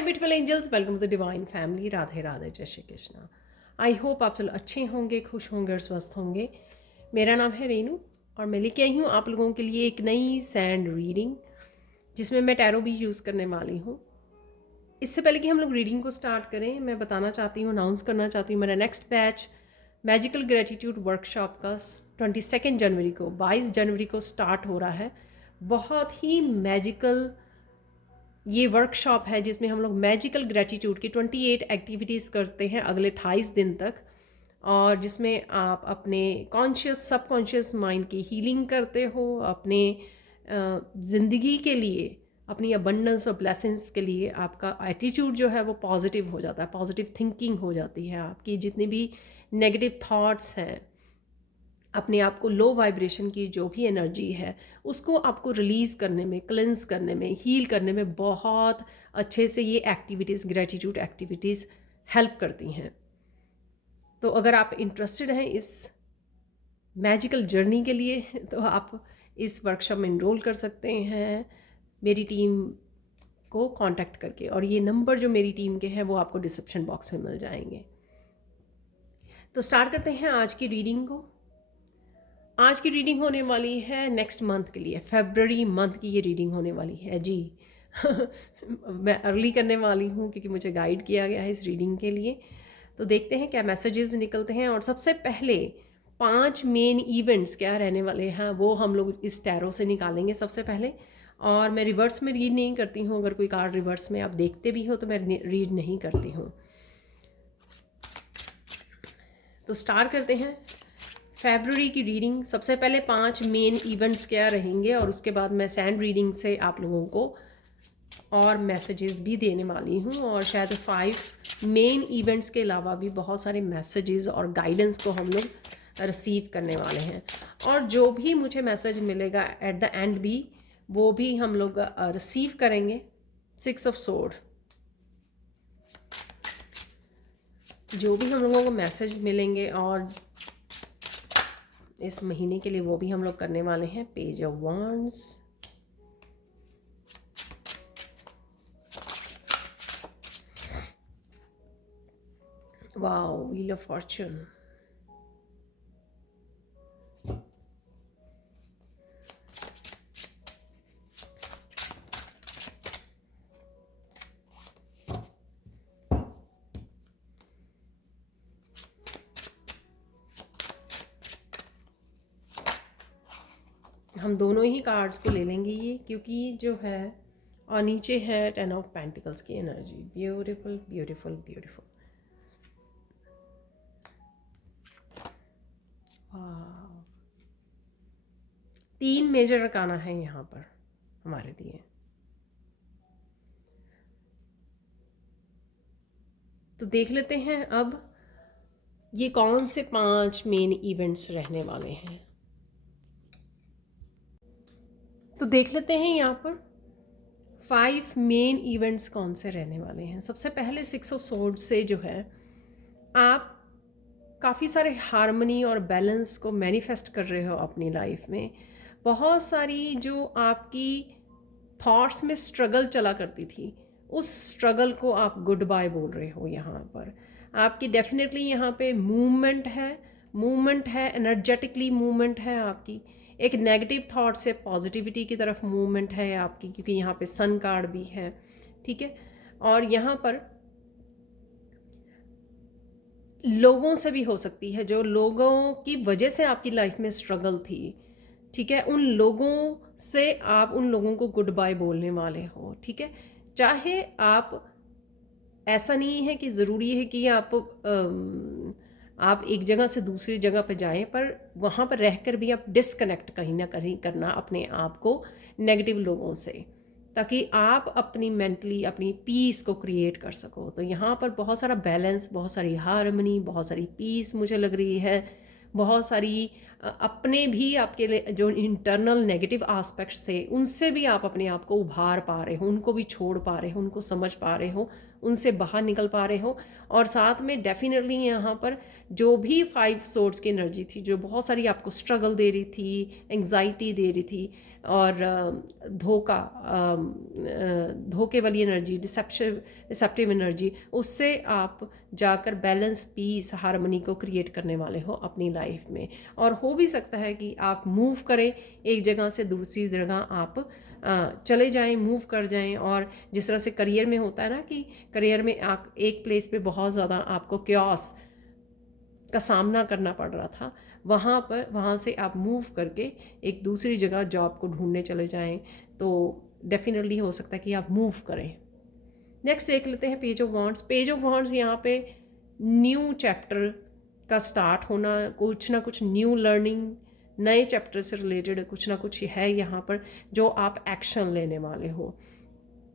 Hi beautiful angels, welcome to divine family. Radhe Radhe, जय Shri Krishna. I hope आप चलो अच्छे होंगे, खुश होंगे और स्वस्थ होंगे। मेरा नाम है रेनू और मैं लेके आई हूँ आप लोगों के लिए एक नई सैंड रीडिंग जिसमें मैं टैरो भी यूज़ करने वाली हूँ। इससे पहले कि हम लोग रीडिंग को स्टार्ट करें, मैं बताना चाहती हूँ, अनाउंस करना चाहती हूँ, मेरा next batch magical gratitude workshop का 22 जनवरी को 22 जनवरी को स्टार्ट हो रहा है। बहुत ही मैजिकल ये वर्कशॉप है जिसमें हम लोग मैजिकल ग्रेटिट्यूड की 28 एक्टिविटीज़ करते हैं अगले 28 दिन तक, और जिसमें आप अपने कॉन्शियस सबकॉन्शियस माइंड की हीलिंग करते हो, अपने ज़िंदगी के लिए, अपनी अबंडेंस और ब्लेसिंग्स के लिए आपका एटीट्यूड जो है वो पॉजिटिव हो जाता है, पॉजिटिव थिंकिंग हो जाती है। आपकी जितनी भी नेगेटिव थॉट्स हैं, अपने आप को लो वाइब्रेशन की जो भी एनर्जी है उसको आपको रिलीज़ करने में, क्लेंस करने में, हील करने में बहुत अच्छे से ये एक्टिविटीज़, ग्रेटिट्यूड एक्टिविटीज़ हेल्प करती हैं। तो अगर आप इंटरेस्टेड हैं इस मैजिकल जर्नी के लिए तो आप इस वर्कशॉप में इनरोल कर सकते हैं मेरी टीम को कांटेक्ट करके, और ये नंबर जो मेरी टीम के हैं वो आपको डिस्क्रिप्शन बॉक्स में मिल जाएंगे। तो स्टार्ट करते हैं आज की रीडिंग को। आज की रीडिंग होने वाली है नेक्स्ट मंथ के लिए, फरवरी मंथ की ये रीडिंग होने वाली है जी। मैं अर्ली करने वाली हूँ क्योंकि मुझे गाइड किया गया है इस रीडिंग के लिए। तो देखते हैं क्या मैसेजेस निकलते हैं। और सबसे पहले 5 मेन इवेंट्स क्या रहने वाले हैं वो हम लोग इस टैरो से निकालेंगे सबसे पहले। और मैं रिवर्स में रीड नहीं करती हूँ, अगर कोई कार्ड रिवर्स में आप देखते भी हो तो मैं रीड नहीं करती हूँ। तो स्टार्ट करते हैं फरवरी की रीडिंग। सबसे पहले 5 मेन इवेंट्स क्या रहेंगे और उसके बाद मैं सैंड रीडिंग से आप लोगों को और मैसेजेस भी देने वाली हूँ, और शायद 5 मेन इवेंट्स के अलावा भी बहुत सारे मैसेजेस और गाइडेंस को हम लोग रिसीव करने वाले हैं। और जो भी मुझे मैसेज मिलेगा एट द एंड भी वो भी हम लोग रिसीव करेंगे। 6 ऑफ सोर्ड, जो भी हम लोगों को मैसेज मिलेंगे और इस महीने के लिए वो भी हम लोग करने वाले हैं। Page of wands, wow, wheel of Fortune, हम दोनों ही कार्ड्स को ले लेंगे ये, क्योंकि जो है और नीचे है 10 ऑफ पेंटिकल्स की energy. Beautiful beautiful beautiful. 3 major arcana है यहाँ पर हमारे लिए। तो देख लेते हैं अब ये कौन से 5 मेन इवेंट्स रहने वाले हैं। तो देख लेते हैं यहाँ पर 5 मेन इवेंट्स कौन से रहने वाले हैं। सबसे पहले 6 ऑफ सोर्ड्स से जो है आप काफ़ी सारे हार्मनी और बैलेंस को मैनिफेस्ट कर रहे हो अपनी लाइफ में। बहुत सारी जो आपकी थॉट्स में स्ट्रगल चला करती थी, उस स्ट्रगल को आप गुड बाय बोल रहे हो। यहाँ पर आपकी डेफिनेटली यहाँ पे मूवमेंट है, एनर्जेटिकली मूवमेंट है आपकी। एक नेगेटिव थॉट से पॉजिटिविटी की तरफ मूवमेंट है आपकी, क्योंकि यहाँ पे सन कार्ड भी है, ठीक है। और यहाँ पर लोगों से भी हो सकती है, जो लोगों की वजह से आपकी लाइफ में स्ट्रगल थी, ठीक है, उन लोगों से आप उन लोगों को गुड बाय बोलने वाले हो, ठीक है। चाहे आप, ऐसा नहीं है कि ज़रूरी है कि आप एक जगह से दूसरी जगह पर जाएं, पर वहाँ पर रहकर भी आप डिस्कनेक्ट कहीं ना कहीं करना अपने आप को नेगेटिव लोगों से, ताकि आप अपनी मेंटली अपनी पीस को क्रिएट कर सको। तो यहाँ पर बहुत सारा बैलेंस, बहुत सारी हार्मनी, बहुत सारी पीस मुझे लग रही है। बहुत सारी अपने भी आपके लिए जो इंटरनल नेगेटिव आस्पेक्ट्स थे उनसे भी आप अपने आप को उभार पा रहे हो, उनको भी छोड़ पा रहे हो, उनको समझ पा रहे हो, उनसे बाहर निकल पा रहे हो। और साथ में डेफिनेटली यहाँ पर जो भी 5 सोर्स की एनर्जी थी, जो बहुत सारी आपको स्ट्रगल दे रही थी, एंग्जाइटी दे रही थी, और धोखे वाली एनर्जी, डिसेप्टिव एनर्जी, उससे आप जाकर बैलेंस, पीस, हार्मनी को क्रिएट करने वाले हो अपनी लाइफ में। और हो भी सकता है कि आप मूव करें एक जगह से दूसरी जगह, आप चले जाएं, मूव कर जाएं। और जिस तरह से करियर में होता है ना कि करियर में आप एक प्लेस पे बहुत ज़्यादा आपको क्योस का सामना करना पड़ रहा था, वहाँ से आप मूव करके एक दूसरी जगह जॉब को ढूंढने चले जाएं, तो डेफिनेटली हो सकता है कि आप मूव करें। नेक्स्ट देख लेते हैं page of wands. Page of wands यहाँ पे न्यू चैप्टर का स्टार्ट होना, कुछ ना कुछ न्यू लर्निंग, नए चैप्टर से रिलेटेड कुछ ना कुछ है यहाँ पर जो आप एक्शन लेने वाले हो।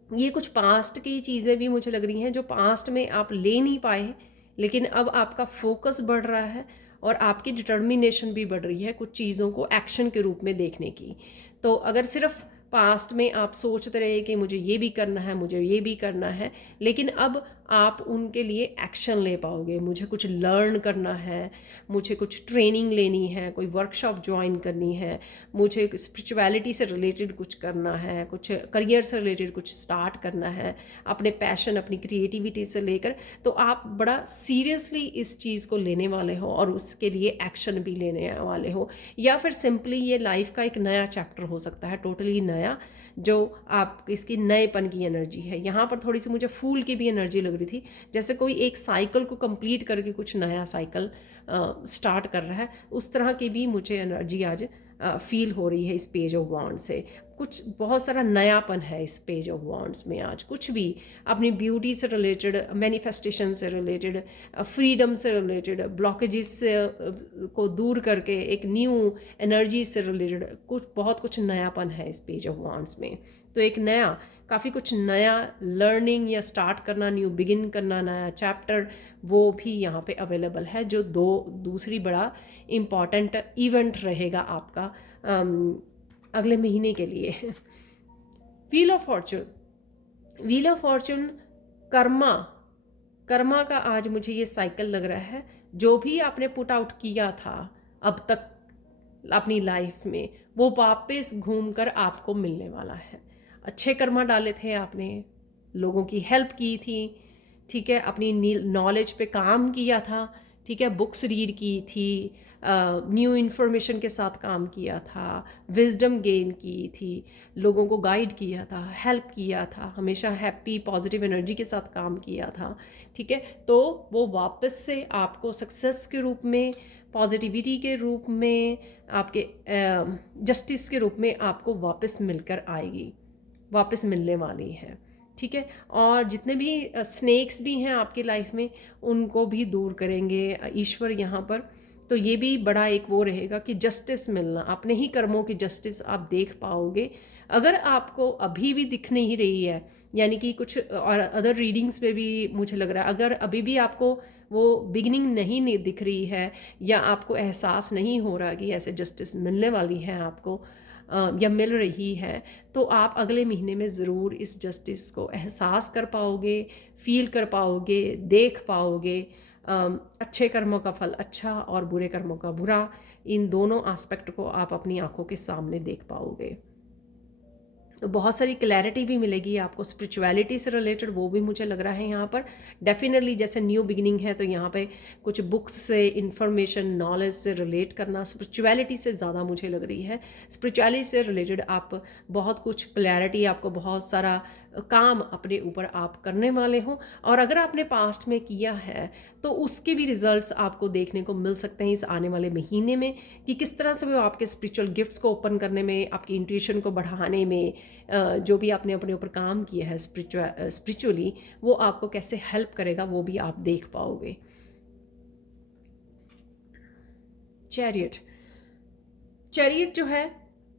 ये कुछ पास्ट की चीज़ें भी मुझे लग रही हैं जो पास्ट में आप ले नहीं पाए, लेकिन अब आपका फोकस बढ़ रहा है और आपकी डिटर्मिनेशन भी बढ़ रही है कुछ चीज़ों को एक्शन के रूप में देखने की। तो अगर सिर्फ पास्ट में आप सोचते रहे कि मुझे ये भी करना है, मुझे ये भी करना है, लेकिन अब आप उनके लिए एक्शन ले पाओगे। मुझे कुछ लर्न करना है, मुझे कुछ ट्रेनिंग लेनी है, कोई वर्कशॉप ज्वाइन करनी है, मुझे स्पिरिचुअलिटी से रिलेटेड कुछ करना है, कुछ करियर से रिलेटेड कुछ स्टार्ट करना है, अपने पैशन, अपनी क्रिएटिविटी से लेकर, तो आप बड़ा सीरियसली इस चीज़ को लेने वाले हो और उसके लिए एक्शन भी लेने वाले हो। या फिर सिंपली ये लाइफ का एक नया चैप्टर हो सकता है, टोटली नया, जो आप इसकी नएपन की एनर्जी है। यहाँ पर थोड़ी सी मुझे फूल की भी एनर्जी लग रही थी, जैसे कोई एक साइकिल को कंप्लीट करके कुछ नया साइकिल स्टार्ट कर रहा है, उस तरह की भी मुझे एनर्जी आज फील हो रही है इस पेज ऑफ वॉन्ड से। कुछ बहुत सारा नयापन है इस पेज ऑफ वॉन्ड्स में आज। कुछ भी अपनी ब्यूटी से रिलेटेड, मैनिफेस्टेशन से रिलेटेड, फ्रीडम से रिलेटेड, ब्लॉकेजेस से को दूर करके एक न्यू एनर्जी से रिलेटेड बहुत कुछ नयापन है इस पेज ऑफ वॉन्ड्स में। तो एक नया, काफ़ी कुछ नया लर्निंग या स्टार्ट करना, न्यू बिगिन करना, नया चैप्टर, वो भी यहाँ पे अवेलेबल है, जो दूसरी बड़ा इम्पॉर्टेंट इवेंट रहेगा आपका अगले महीने के लिए। Wheel of Fortune, wheel of Fortune Karma का आज मुझे ये साइकिल लग रहा है। जो भी आपने पुट आउट किया था अब तक अपनी लाइफ में, वो वापस घूमकर आपको मिलने वाला है। अच्छे कर्मा डाले थे आपने, लोगों की हेल्प की थी, ठीक है, अपनी नॉलेज पे काम किया था, ठीक है, बुक्स रीड की थी, न्यू इन्फॉर्मेशन के साथ काम किया था, विजडम गेन की थी, लोगों को गाइड किया था, हेल्प किया था, हमेशा हैप्पी पॉजिटिव एनर्जी के साथ काम किया था, ठीक है। तो वो वापस से आपको सक्सेस के रूप में, पॉजिटिविटी के रूप में, आपके जस्टिस के रूप में आपको वापस मिलकर आएगी, वापस मिलने वाली है, ठीक है। और जितने भी स्नेक्स भी हैं आपकी लाइफ में, उनको भी दूर करेंगे ईश्वर यहाँ पर। तो ये भी बड़ा एक वो रहेगा कि जस्टिस मिलना, अपने ही कर्मों की जस्टिस आप देख पाओगे। अगर आपको अभी भी दिख नहीं रही है, यानी कि कुछ और अदर रीडिंग्स में भी मुझे लग रहा है, अगर अभी भी आपको वो बिगिनिंग नहीं दिख रही है, या आपको एहसास नहीं हो रहा कि ऐसे जस्टिस मिलने वाली है आपको या मिल रही है, तो आप अगले महीने में ज़रूर इस जस्टिस को एहसास कर पाओगे, फील कर पाओगे, देख पाओगे। अच्छे कर्मों का फल अच्छा और बुरे कर्मों का बुरा, इन दोनों एस्पेक्ट को आप अपनी आंखों के सामने देख पाओगे। तो बहुत सारी क्लैरिटी भी मिलेगी आपको स्पिरिचुअलिटी से रिलेटेड, वो भी मुझे लग रहा है यहाँ पर डेफिनेटली। जैसे न्यू बिगिनिंग है, तो यहाँ पे कुछ बुक्स से, इंफॉर्मेशन, नॉलेज से रिलेट करना स्पिरिचुअलिटी से ज़्यादा मुझे लग रही है। स्पिरिचुअलिटी से रिलेटेड आप बहुत कुछ क्लैरिटी, आपको बहुत सारा काम अपने ऊपर आप करने वाले हो, और अगर आपने पास्ट में किया है तो उसके भी रिजल्ट्स आपको देखने को मिल सकते हैं इस आने वाले महीने में, कि किस तरह से वो आपके स्पिरिचुअल गिफ्ट्स को ओपन करने में, आपकी इंट्यूशन को बढ़ाने में, जो भी आपने अपने ऊपर काम किया है स्पिरिचुअली, वो आपको कैसे हेल्प करेगा, वो भी आप देख पाओगे। चैरियट, चैरियट जो है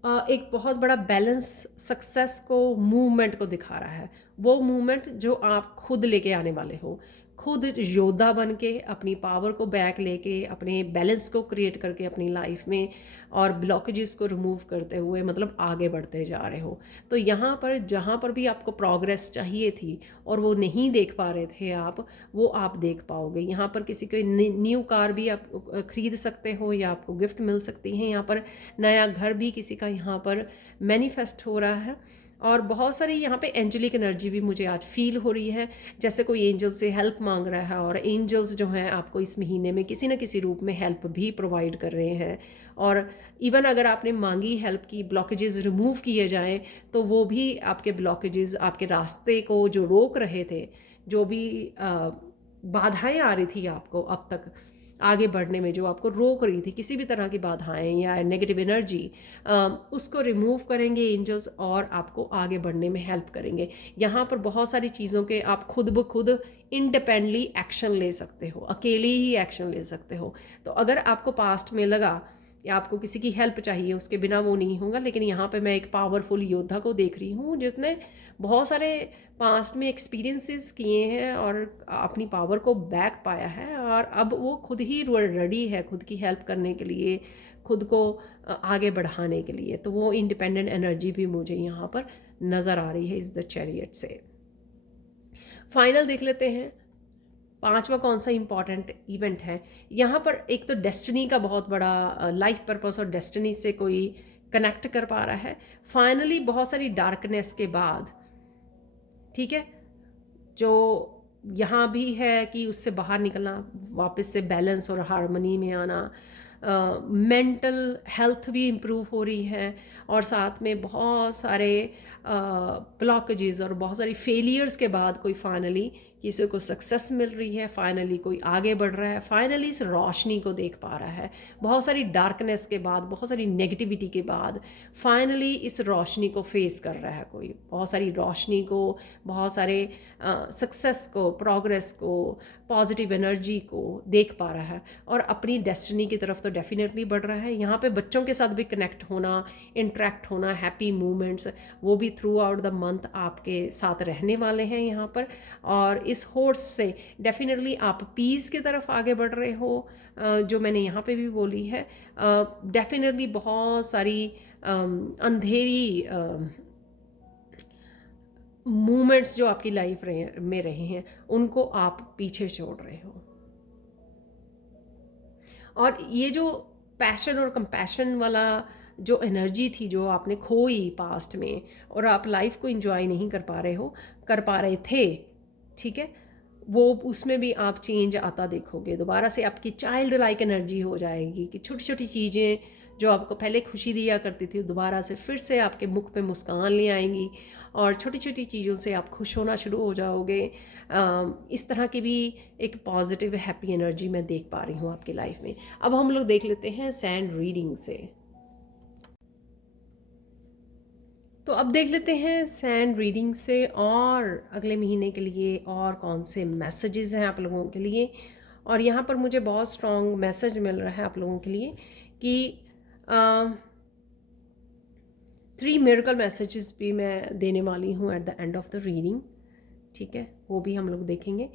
एक बहुत बड़ा बैलेंस, सक्सेस को, मूवमेंट को दिखा रहा है। वो मूवमेंट जो आप खुद लेके आने वाले हो, खुद योद्धा बन के अपनी पावर को बैक लेके अपने बैलेंस को क्रिएट करके अपनी लाइफ में और ब्लॉकेजेस को रिमूव करते हुए मतलब आगे बढ़ते जा रहे हो। तो यहाँ पर जहाँ पर भी आपको प्रोग्रेस चाहिए थी और वो नहीं देख पा रहे थे आप, वो आप देख पाओगे। यहाँ पर किसी को न्यू कार भी आप खरीद सकते हो या आपको गिफ्ट मिल सकती है। यहाँ पर नया घर भी किसी का यहाँ पर मैनिफेस्ट हो रहा है। और बहुत सारी यहाँ पे एंजलिक एनर्जी भी मुझे आज फील हो रही है, जैसे कोई एंजल से हेल्प मांग रहा है और एंजल्स जो हैं आपको इस महीने में किसी न किसी रूप में हेल्प भी प्रोवाइड कर रहे हैं। और इवन अगर आपने मांगी हेल्प की ब्लॉकेजेस रिमूव किए जाएं तो वो भी आपके ब्लॉकेजेस, आपके रास्ते को जो रोक रहे थे, जो भी बाधाएं आ रही थी आपको अब तक आगे बढ़ने में, जो आपको रोक रही थी, किसी भी तरह की बाधाएं या नेगेटिव एनर्जी, उसको रिमूव करेंगे एंजल्स और आपको आगे बढ़ने में हेल्प करेंगे। यहाँ पर बहुत सारी चीज़ों के आप खुद ब खुद इंडिपेंडेंटली एक्शन ले सकते हो, अकेले ही एक्शन ले सकते हो। तो अगर आपको पास्ट में लगा या आपको किसी की हेल्प चाहिए, उसके बिना वो नहीं होगा। लेकिन यहाँ पे मैं एक पावरफुल योद्धा को देख रही हूँ जिसने बहुत सारे पास्ट में एक्सपीरियंसेस किए हैं और अपनी पावर को बैक पाया है और अब वो खुद ही रेडी है खुद की हेल्प करने के लिए, खुद को आगे बढ़ाने के लिए। तो वो इंडिपेंडेंट एनर्जी भी मुझे यहाँ पर नज़र आ रही है इस द चैरियट से। फाइनल देख लेते हैं पांचवा कौन सा इम्पॉर्टेंट इवेंट है। यहाँ पर एक तो डेस्टिनी का बहुत बड़ा लाइफ पर्पस और डेस्टिनी से कोई कनेक्ट कर पा रहा है। फाइनली बहुत सारी डार्कनेस के बाद, ठीक है, जो यहाँ भी है कि उससे बाहर निकलना, वापस से बैलेंस और हार्मनी में आना, मेंटल हेल्थ भी इम्प्रूव हो रही है और साथ में बहुत सारे ब्लॉकेजेस और बहुत सारी फेलियर्स के बाद कोई फाइनली किसी को सक्सेस मिल रही है, फाइनली कोई आगे बढ़ रहा है, फाइनली इस रोशनी को देख पा रहा है। बहुत सारी डार्कनेस के बाद, बहुत सारी नेगेटिविटी के बाद फाइनली इस रोशनी को फेस कर रहा है कोई, बहुत सारी रोशनी को, बहुत सारे सक्सेस को, प्रोग्रेस को, पॉजिटिव एनर्जी को देख पा रहा है और अपनी डेस्टिनी की तरफ तो डेफिनेटली बढ़ रहा है। यहाँ पे बच्चों के साथ भी कनेक्ट होना, इंटरेक्ट होना, हैप्पी मोमेंट्स वो भी थ्रू आउट द मंथ आपके साथ रहने वाले हैं यहाँ पर। और इस हॉर्स से डेफिनेटली आप पीस की तरफ आगे बढ़ रहे हो, जो मैंने यहाँ पे भी बोली है। डेफिनेटली बहुत सारी अंधेरी मूवमेंट्स जो आपकी लाइफ में रहे हैं उनको आप पीछे छोड़ रहे हो। और ये जो पैशन और कंपैशन वाला जो एनर्जी थी जो आपने खोई पास्ट में और आप लाइफ को एंजॉय नहीं कर पा रहे थे, ठीक है, वो उसमें भी आप चेंज आता देखोगे। दोबारा से आपकी चाइल्ड लाइक एनर्जी हो जाएगी कि छोटी छोटी चीज़ें जो आपको पहले खुशी दिया करती थी दोबारा से फिर से आपके मुख पे मुस्कान ले आएंगी और छोटी छोटी चीज़ों से आप खुश होना शुरू हो जाओगे। इस तरह की भी एक पॉजिटिव हैप्पी एनर्जी मैं देख पा रही हूँ आपकी लाइफ में। अब हम लोग देख लेते हैं सैंड रीडिंग से। तो अब देख लेते हैं सैंड रीडिंग से और अगले महीने के लिए और कौन से मैसेजेस हैं आप लोगों के लिए। और यहाँ पर मुझे बहुत स्ट्रॉन्ग मैसेज मिल रहा है आप लोगों के लिए कि 3 मिरेकल मैसेजेस भी मैं देने वाली हूँ at the end of the reading, ठीक है, वो भी हम लोग देखेंगे।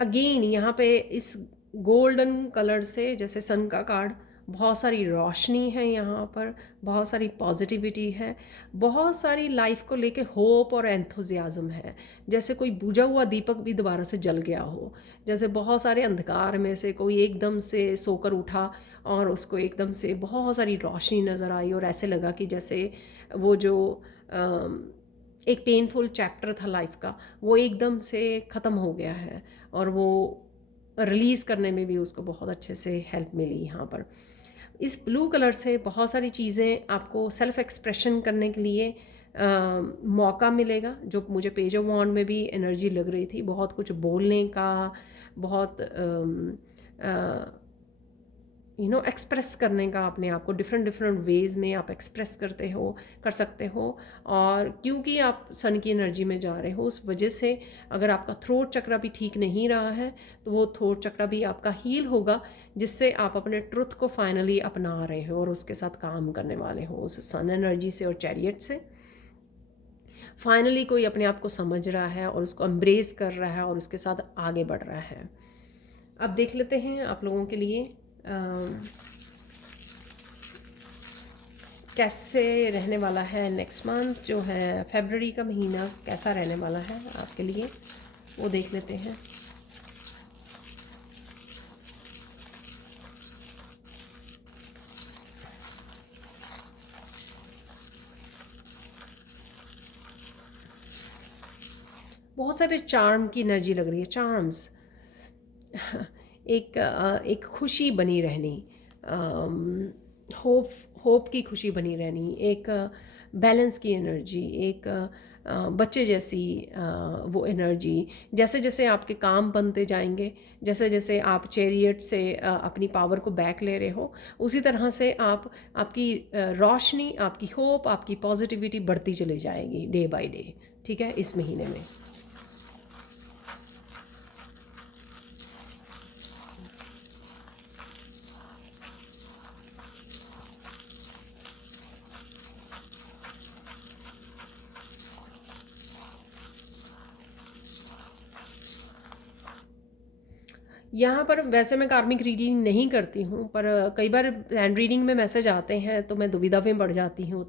अगेन यहाँ पे इस गोल्डन कलर से, जैसे सन का कार्ड, बहुत सारी रोशनी है यहाँ पर, बहुत सारी पॉजिटिविटी है, बहुत सारी लाइफ को लेके होप और एंथुजियाज्म है। जैसे कोई बुझा हुआ दीपक भी दोबारा से जल गया हो, जैसे बहुत सारे अंधकार में से कोई एकदम से सोकर उठा और उसको एकदम से बहुत सारी रोशनी नज़र आई और ऐसे लगा कि जैसे वो जो एक पेनफुल चैप्टर था लाइफ का वो एकदम से ख़त्म हो गया है और वो रिलीज़ करने में भी उसको बहुत अच्छे से हेल्प मिली। यहाँ पर इस ब्लू कलर से बहुत सारी चीज़ें आपको सेल्फ एक्सप्रेशन करने के लिए मौका मिलेगा, जो मुझे पेज ऑफ वॉन्ड में भी एनर्जी लग रही थी, बहुत कुछ बोलने का, बहुत एक्सप्रेस करने का, अपने आप को डिफरेंट वेज़ में आप एक्सप्रेस कर सकते हो। और क्योंकि आप सन की एनर्जी में जा रहे हो उस वजह से अगर आपका थ्रोट चक्र भी ठीक नहीं रहा है तो वो थ्रोट चक्र भी आपका हील होगा, जिससे आप अपने ट्रुथ को फाइनली अपना रहे हो और उसके साथ काम करने वाले हो उस सन एनर्जी से और चैरियट से। फाइनली कोई अपने आप को समझ रहा है और उसको एम्ब्रेस कर रहा है और उसके साथ आगे बढ़ रहा है। अब देख लेते हैं आप लोगों के लिए कैसे रहने वाला है नेक्स्ट मंथ, जो है फरवरी का महीना कैसा रहने वाला है आपके लिए, वो देख लेते हैं। बहुत सारे चार्म की एनर्जी लग रही है, चार्म्स। एक खुशी बनी रहनी, होप होप की खुशी बनी रहनी, एक बैलेंस की एनर्जी, एक बच्चे जैसी वो एनर्जी। जैसे जैसे आपके काम बनते जाएंगे, जैसे जैसे आप चैरियट से अपनी पावर को बैक ले रहे हो, उसी तरह से आपकी रोशनी, आपकी होप, आपकी पॉजिटिविटी बढ़ती चली जाएगी डे बाय डे। ठीक है, इस महीने में। यहाँ पर वैसे मैं कार्मिक रीडिंग नहीं करती हूँ, पर कई बार हैंड रीडिंग में मैसेज आते हैं तो मैं दुविधा में पड़ जाती हूँ।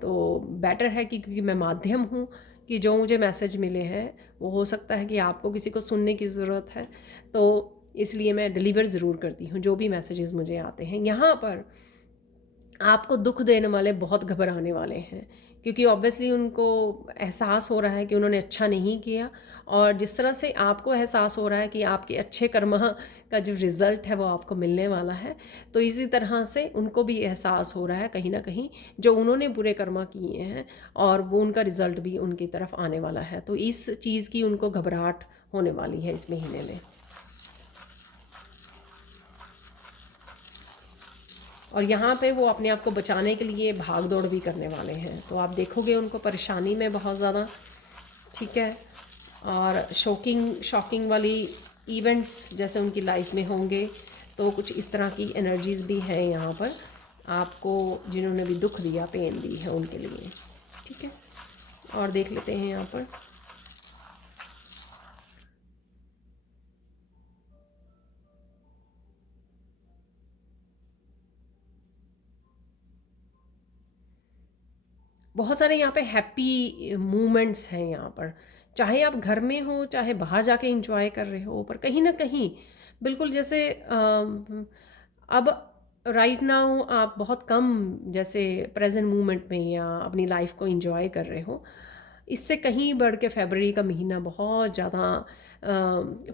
तो बेटर है कि क्योंकि मैं माध्यम हूँ, कि जो मुझे मैसेज मिले हैं वो हो सकता है कि आपको किसी को सुनने की ज़रूरत है, तो इसलिए मैं डिलीवर ज़रूर करती हूँ जो भी मैसेजेस मुझे आते हैं। यहाँ पर आपको दुख देने वाले बहुत घबराने वाले हैं, क्योंकि ऑब्वियसली उनको एहसास हो रहा है कि उन्होंने अच्छा नहीं किया, और जिस तरह से आपको एहसास हो रहा है कि आपके अच्छे कर्म का जो रिज़ल्ट है वो आपको मिलने वाला है, तो इसी तरह से उनको भी एहसास हो रहा है कहीं ना कहीं जो उन्होंने बुरे कर्म किए हैं, और वो उनका रिज़ल्ट भी उनकी तरफ आने वाला है। तो इस चीज़ की उनको घबराहट होने वाली है इस महीने में। और यहाँ पे वो अपने आप को बचाने के लिए भाग दौड़ भी करने वाले हैं, तो आप देखोगे उनको परेशानी में बहुत ज़्यादा। ठीक है, और शॉकिंग वाली इवेंट्स जैसे उनकी लाइफ में होंगे, तो कुछ इस तरह की एनर्जीज़ भी हैं यहाँ पर आपको, जिन्होंने भी दुख दिया, पेन दी है उनके लिए। ठीक है, और देख लेते हैं यहाँ पर बहुत सारे यहाँ पे हैप्पी मोमेंट्स हैं यहाँ पर, चाहे आप घर में हो चाहे बाहर जाके एंजॉय कर रहे हो, पर कहीं ना कहीं बिल्कुल जैसे अब राइट नाउ आप बहुत कम जैसे प्रेजेंट मोमेंट में या अपनी लाइफ को एंजॉय कर रहे हो। इससे कहीं बढ़ के फरवरी का महीना बहुत ज़्यादा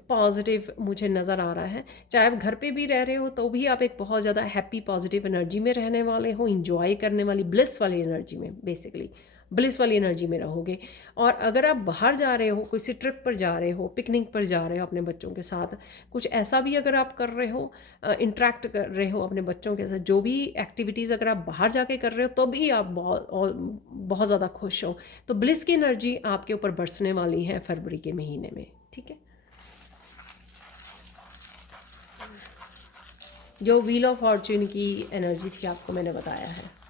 पॉजिटिव मुझे नज़र आ रहा है। चाहे आप घर पे भी रह रहे हो तो भी आप एक बहुत ज़्यादा हैप्पी पॉजिटिव एनर्जी में रहने वाले हो, इंजॉय करने वाली ब्लिस वाली एनर्जी में, बेसिकली ब्लिस वाली एनर्जी में रहोगे। और अगर आप बाहर जा रहे हो, किसी ट्रिप पर जा रहे हो, पिकनिक पर जा रहे हो अपने बच्चों के साथ, कुछ ऐसा भी अगर आप कर रहे हो, इंटरेक्ट कर रहे हो अपने बच्चों के साथ, जो भी एक्टिविटीज़ अगर आप बाहर जाके कर रहे हो, तो भी आप बहुत ज़्यादा खुश हो। तो ब्लिस की एनर्जी आपके ऊपर बरसने वाली है फरवरी के महीने में। ठीक है, जो व्हील ऑफ फॉर्च्यून की एनर्जी थी आपको मैंने बताया है।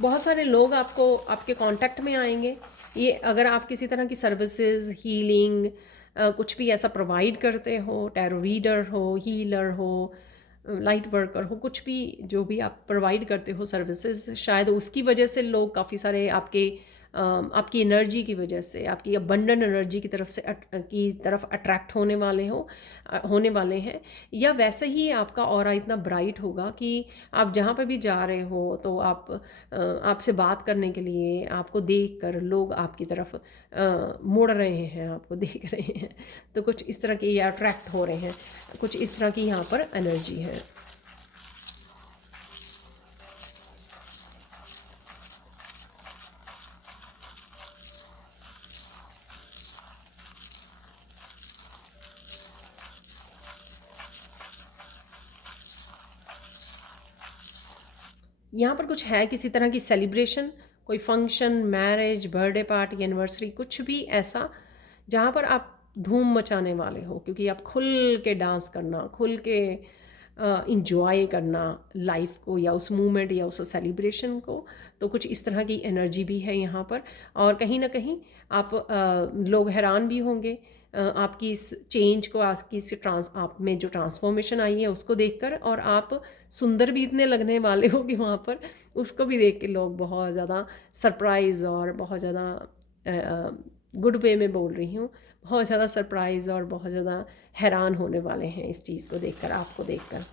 बहुत सारे लोग आपको आपके कांटेक्ट में आएंगे। ये अगर आप किसी तरह की सर्विसेज, हीलिंग, कुछ भी ऐसा प्रोवाइड करते हो, टैरो रीडर हो, हीलर हो, लाइट वर्कर हो, कुछ भी जो भी आप प्रोवाइड करते हो सर्विसेज, शायद उसकी वजह से लोग काफ़ी सारे आपकी एनर्जी की वजह से, आपकी अबंडन एनर्जी की तरफ अट्रैक्ट होने वाले हैं। या वैसे ही आपका ऑरा इतना ब्राइट होगा कि आप जहाँ पर भी जा रहे हो तो आपसे बात करने के लिए आपको देख कर लोग आपकी तरफ मुड़ रहे हैं, आपको देख रहे हैं। तो कुछ इस तरह के ये अट्रैक्ट हो रहे हैं, कुछ इस तरह की यहाँ पर एनर्जी है। यहाँ पर कुछ है किसी तरह की सेलिब्रेशन, कोई function, marriage, birthday party, anniversary, कुछ भी ऐसा जहाँ पर आप धूम मचाने वाले हो, क्योंकि आप खुल के डांस करना, खुल के इंजॉय करना लाइफ को या उस मोमेंट या उस सेलिब्रेशन को। तो कुछ इस तरह की एनर्जी भी है यहाँ पर। और कहीं ना कहीं आप लोग हैरान भी होंगे आपकी इस चेंज को, आपकी इस आप में जो ट्रांसफॉर्मेशन आई है उसको देखकर, और आप सुंदर भी इतने लगने वाले हो कि वहाँ पर उसको भी देख के लोग बहुत ज़्यादा सरप्राइज़ और बहुत ज़्यादा गुड वे में बोल रही हूँ, बहुत ज़्यादा सरप्राइज़ और बहुत ज़्यादा हैरान होने वाले हैं इस चीज़ को देखकर, आपको देखकर।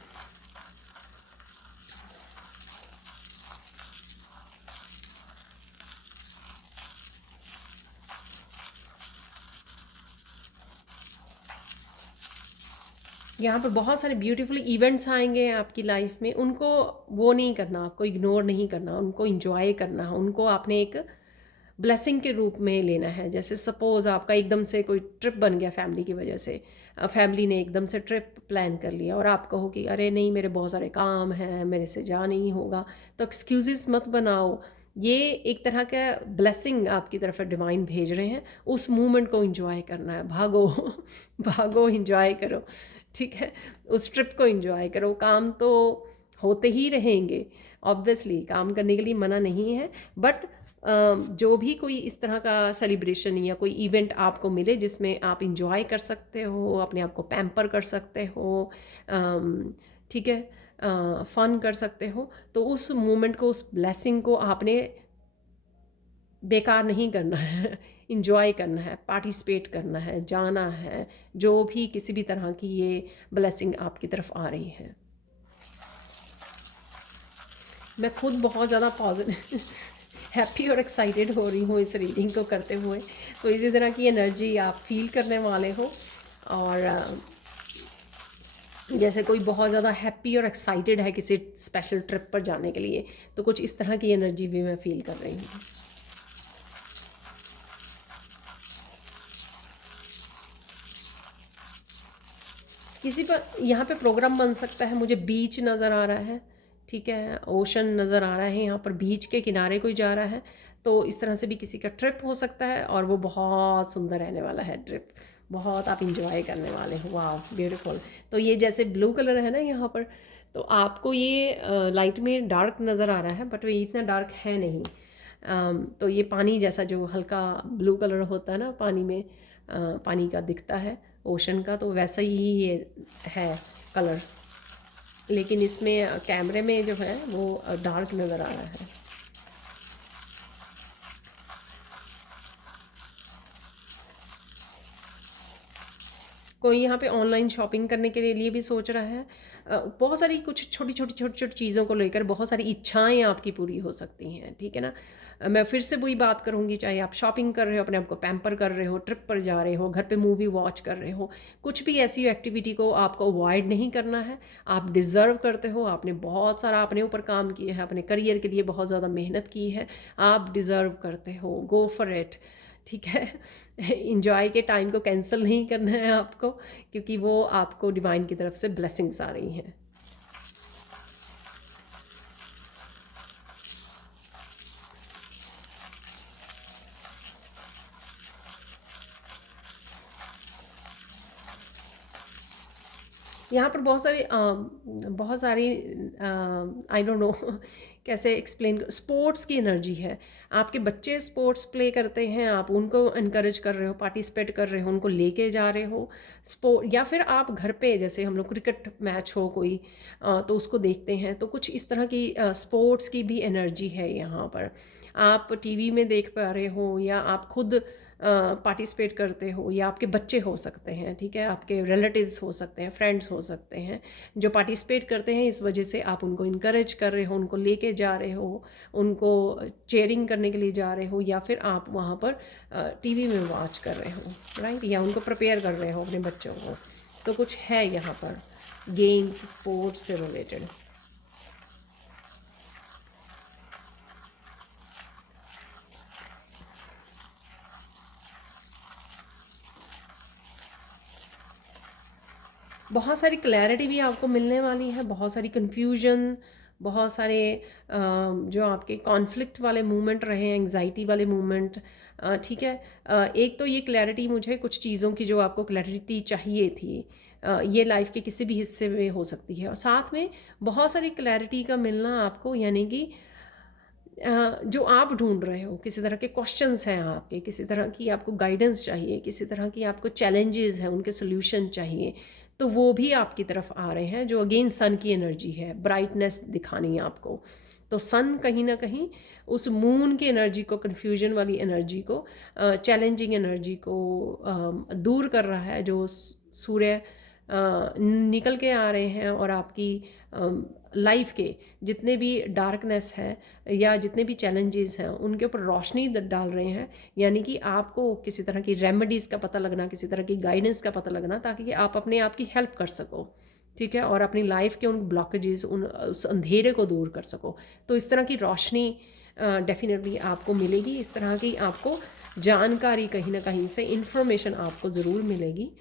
यहाँ पर बहुत सारे ब्यूटीफुल इवेंट्स आएंगे आपकी लाइफ में, उनको वो नहीं करना, आपको इग्नोर नहीं करना, उनको इंजॉय करना है, उनको आपने एक ब्लेसिंग के रूप में लेना है। जैसे सपोज़ आपका एकदम से कोई ट्रिप बन गया फैमिली की वजह से, फैमिली ने एकदम से ट्रिप प्लान कर लिया और आप कहो कि अरे नहीं मेरे बहुत सारे काम हैं, मेरे से जा नहीं होगा, तो एक्सक्यूज़ेस मत बनाओ। ये एक तरह का ब्लेसिंग आपकी तरफ डिवाइन भेज रहे हैं, उस मोमेंट को एंजॉय करना है, भागो भागो एंजॉय करो, ठीक है, उस ट्रिप को एंजॉय करो। काम तो होते ही रहेंगे, ऑब्वियसली काम करने के लिए मना नहीं है, बट जो भी कोई इस तरह का सेलिब्रेशन या कोई इवेंट आपको मिले जिसमें आप इंजॉय कर सकते हो, अपने आप को पैम्पर कर सकते हो, ठीक है, फन कर सकते हो, तो उस मोमेंट को, उस ब्लेसिंग को आपने बेकार नहीं करना है, इंजॉय करना है, पार्टिसिपेट करना है, जाना है, जो भी किसी भी तरह की ये ब्लेसिंग आपकी तरफ आ रही है। मैं खुद बहुत ज़्यादा पॉजिटिव हैप्पी और एक्साइटेड हो रही हूँ इस रीडिंग को करते हुए। तो इसी तरह की एनर्जी आप फील करने वाले हो, और जैसे कोई बहुत ज़्यादा हैप्पी और एक्साइटेड है किसी स्पेशल ट्रिप पर जाने के लिए, तो कुछ इस तरह की एनर्जी भी मैं फील कर रही हूँ। किसी पर यहाँ पे प्रोग्राम बन सकता है, मुझे बीच नज़र आ रहा है, ठीक है, ओशन नज़र आ रहा है, यहाँ पर बीच के किनारे कोई जा रहा है, तो इस तरह से भी किसी का ट्रिप हो सकता है, और वो बहुत सुंदर रहने वाला है ट्रिप, बहुत आप इंजॉय करने वाले हो। वाह ब्यूटीफुल। तो ये जैसे ब्लू कलर है ना यहाँ पर, तो आपको ये लाइट में डार्क नज़र आ रहा है, बट ये इतना डार्क है नहीं। तो ये पानी जैसा जो हल्का ब्लू कलर होता है ना पानी में, पानी का दिखता है ओशन का, तो वैसा ही ये है कलर, लेकिन इसमें कैमरे में जो है वो डार्क नज़र आ रहा है। कोई यहाँ पे ऑनलाइन शॉपिंग करने के लिए भी सोच रहा है, बहुत सारी कुछ छोटी छोटी चीज़ों को लेकर बहुत सारी इच्छाएं आपकी पूरी हो सकती हैं, ठीक है ना। मैं फिर से वही बात करूँगी, चाहे आप शॉपिंग कर रहे हो, अपने आप को पैम्पर कर रहे हो, ट्रिप पर जा रहे हो, घर पे मूवी वॉच कर रहे हो, कुछ भी ऐसी एक्टिविटी को आपको अवॉइड नहीं करना है। आप डिज़र्व करते हो, आपने बहुत सारा अपने ऊपर काम किया है, अपने करियर के लिए बहुत ज़्यादा मेहनत की है, आप डिज़र्व करते हो, गो फॉर इट, ठीक है। इंजॉय के टाइम को कैंसिल नहीं करना है आपको, क्योंकि वो आपको डिवाइन की तरफ से ब्लेसिंग्स आ रही हैं। यहाँ पर बहुत सारी आई डोंट नो कैसे एक्सप्लेन, स्पोर्ट्स की एनर्जी है। आपके बच्चे स्पोर्ट्स प्ले करते हैं, आप उनको इनकरेज कर रहे हो, पार्टिसिपेट कर रहे हो, उनको लेके जा रहे हो स्पोर्ट, या फिर आप घर पे जैसे हम लोग क्रिकेट मैच हो कोई, तो उसको देखते हैं, तो कुछ इस तरह की स्पोर्ट्स की भी एनर्जी है यहाँ पर। आप टीवी में देख पा रहे हो, या आप खुद पार्टिसिपेट करते हो, या आपके बच्चे हो सकते हैं, ठीक है, आपके रिलेटिव्स हो सकते हैं, फ्रेंड्स हो सकते हैं जो पार्टिसिपेट करते हैं, इस वजह से आप उनको इनकरेज कर रहे हो, उनको लेके जा रहे हो, उनको चेयरिंग करने के लिए जा रहे हो, या फिर आप वहाँ पर टीवी में वॉच कर रहे हो, राइट, या उनको प्रिपेयर कर रहे हो अपने बच्चों को। तो कुछ है यहाँ पर गेम्स स्पोर्ट्स से रिलेटेड। बहुत सारी क्लैरिटी भी आपको मिलने वाली है, बहुत सारी कन्फ्यूजन, बहुत सारे जो आपके कॉन्फ्लिक्ट वाले मूवमेंट रहे हैं, एंग्जाइटी वाले मूवमेंट, ठीक है। एक तो ये क्लैरिटी, मुझे कुछ चीज़ों की जो आपको क्लैरिटी चाहिए थी, ये लाइफ के किसी भी हिस्से में हो सकती है, और साथ में बहुत सारी क्लैरिटी का मिलना आपको, यानी कि जो आप ढूंढ रहे हो, किसी तरह के क्वेश्चंस हैं आपके, किसी तरह की आपको गाइडेंस चाहिए, किसी तरह की आपको चैलेंजेस हैं, उनके सोल्यूशन चाहिए, तो वो भी आपकी तरफ आ रहे हैं, जो अगेन सन की एनर्जी है, ब्राइटनेस दिखानी है आपको। तो सन कहीं ना कहीं उस मून की एनर्जी को, कन्फ्यूजन वाली एनर्जी को, चैलेंजिंग एनर्जी को दूर कर रहा है, जो सूर्य निकल के आ रहे हैं और आपकी लाइफ के जितने भी डार्कनेस है या जितने भी चैलेंजेस हैं उनके ऊपर रोशनी डाल रहे हैं, यानी कि आपको किसी तरह की रेमेडीज़ का पता लगना, किसी तरह की गाइडेंस का पता लगना, ताकि आप अपने आप की हेल्प कर सको, ठीक है, और अपनी लाइफ के उन ब्लॉकेजेस, उस अंधेरे को दूर कर सको। तो इस तरह की रोशनी डेफिनेटली आपको मिलेगी, इस तरह की आपको जानकारी कहीं ना कहीं से इन्फॉर्मेशन आपको ज़रूर मिलेगी,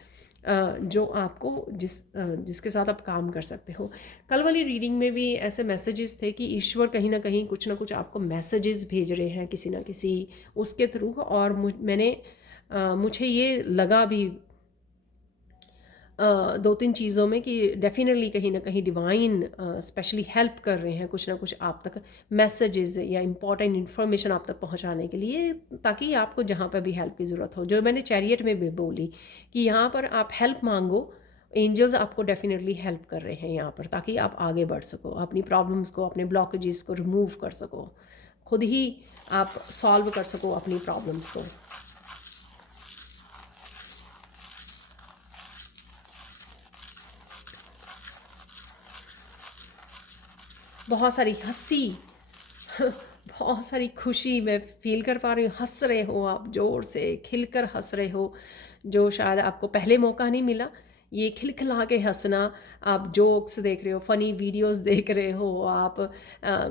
जो आपको जिसके साथ आप काम कर सकते हो। कल वाली रीडिंग में भी ऐसे मैसेजेस थे कि ईश्वर कहीं ना कहीं कुछ ना कुछ आपको मैसेजेस भेज रहे हैं किसी ना किसी उसके थ्रू, और मुझे ये लगा भी दो तीन चीज़ों में कि डेफिनेटली कहीं ना कहीं डिवाइन स्पेशली हेल्प कर रहे हैं कुछ ना कुछ आप तक मैसेजेस या इंपॉर्टेंट इन्फॉर्मेशन आप तक पहुंचाने के लिए, ताकि आपको जहाँ पर भी हेल्प की ज़रूरत हो। जो मैंने चैरियट में भी बोली कि यहाँ पर आप हेल्प मांगो, एंजल्स आपको डेफिनेटली हेल्प कर रहे हैं यहाँ पर, ताकि आप आगे बढ़ सको, अपनी प्रॉब्लम्स को, अपने ब्लॉकेजेस को रिमूव कर सको, खुद ही आप सॉल्व कर सको अपनी प्रॉब्लम्स को। बहुत सारी हंसी बहुत सारी खुशी मैं फील कर पा रही हूँ। हंस रहे हो आप, ज़ोर से खिलकर हंस रहे हो, जो शायद आपको पहले मौका नहीं मिला। ये खिलखिला के हंसना, आप जोक्स देख रहे हो, फ़नी वीडियोस देख रहे हो, आप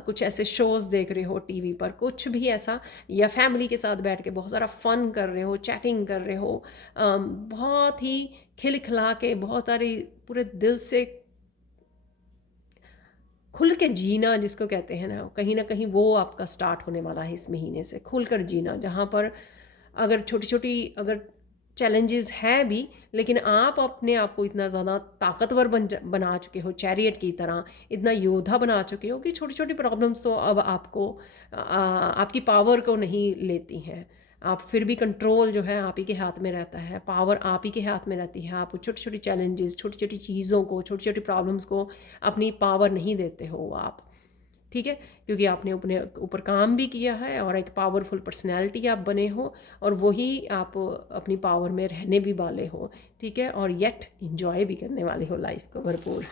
कुछ ऐसे शोज़ देख रहे हो टीवी पर, कुछ भी ऐसा, या फैमिली के साथ बैठ के बहुत सारा फ़न कर रहे हो, चैटिंग कर रहे हो, बहुत ही खिलखिला के, बहुत सारी पूरे दिल से खुल के जीना जिसको कहते हैं ना कहीं वो आपका स्टार्ट होने वाला है इस महीने से। खुल कर जीना, जहाँ पर अगर छोटी छोटी अगर चैलेंजेस हैं भी, लेकिन आप अपने आप को इतना ज़्यादा ताकतवर बना चुके हो, चैरियट की तरह इतना योद्धा बना चुके हो कि छोटी छोटी प्रॉब्लम्स तो अब आपको आपकी पावर को नहीं लेती हैं। आप फिर भी कंट्रोल जो है आप ही के हाथ में रहता है, पावर आप ही के हाथ में रहती है। आप छोटी छोटी चैलेंजेस, छोटी छोटी चीज़ों को, छोटी छोटी प्रॉब्लम्स को अपनी पावर नहीं देते हो आप, ठीक है, क्योंकि आपने अपने ऊपर काम भी किया है और एक पावरफुल पर्सनैलिटी आप बने हो, और वही आप अपनी पावर में रहने भी वाले हो, ठीक है, और येट इंजॉय भी करने वाले हो लाइफ को भरपूर।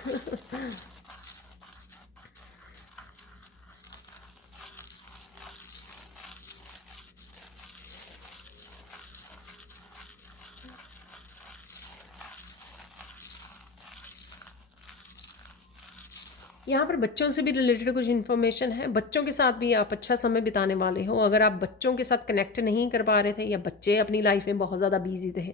यहाँ पर बच्चों से भी रिलेटेड कुछ इन्फॉर्मेशन है। बच्चों के साथ भी आप अच्छा समय बिताने वाले हो। अगर आप बच्चों के साथ कनेक्ट नहीं कर पा रहे थे, या बच्चे अपनी लाइफ में बहुत ज़्यादा बिजी थे,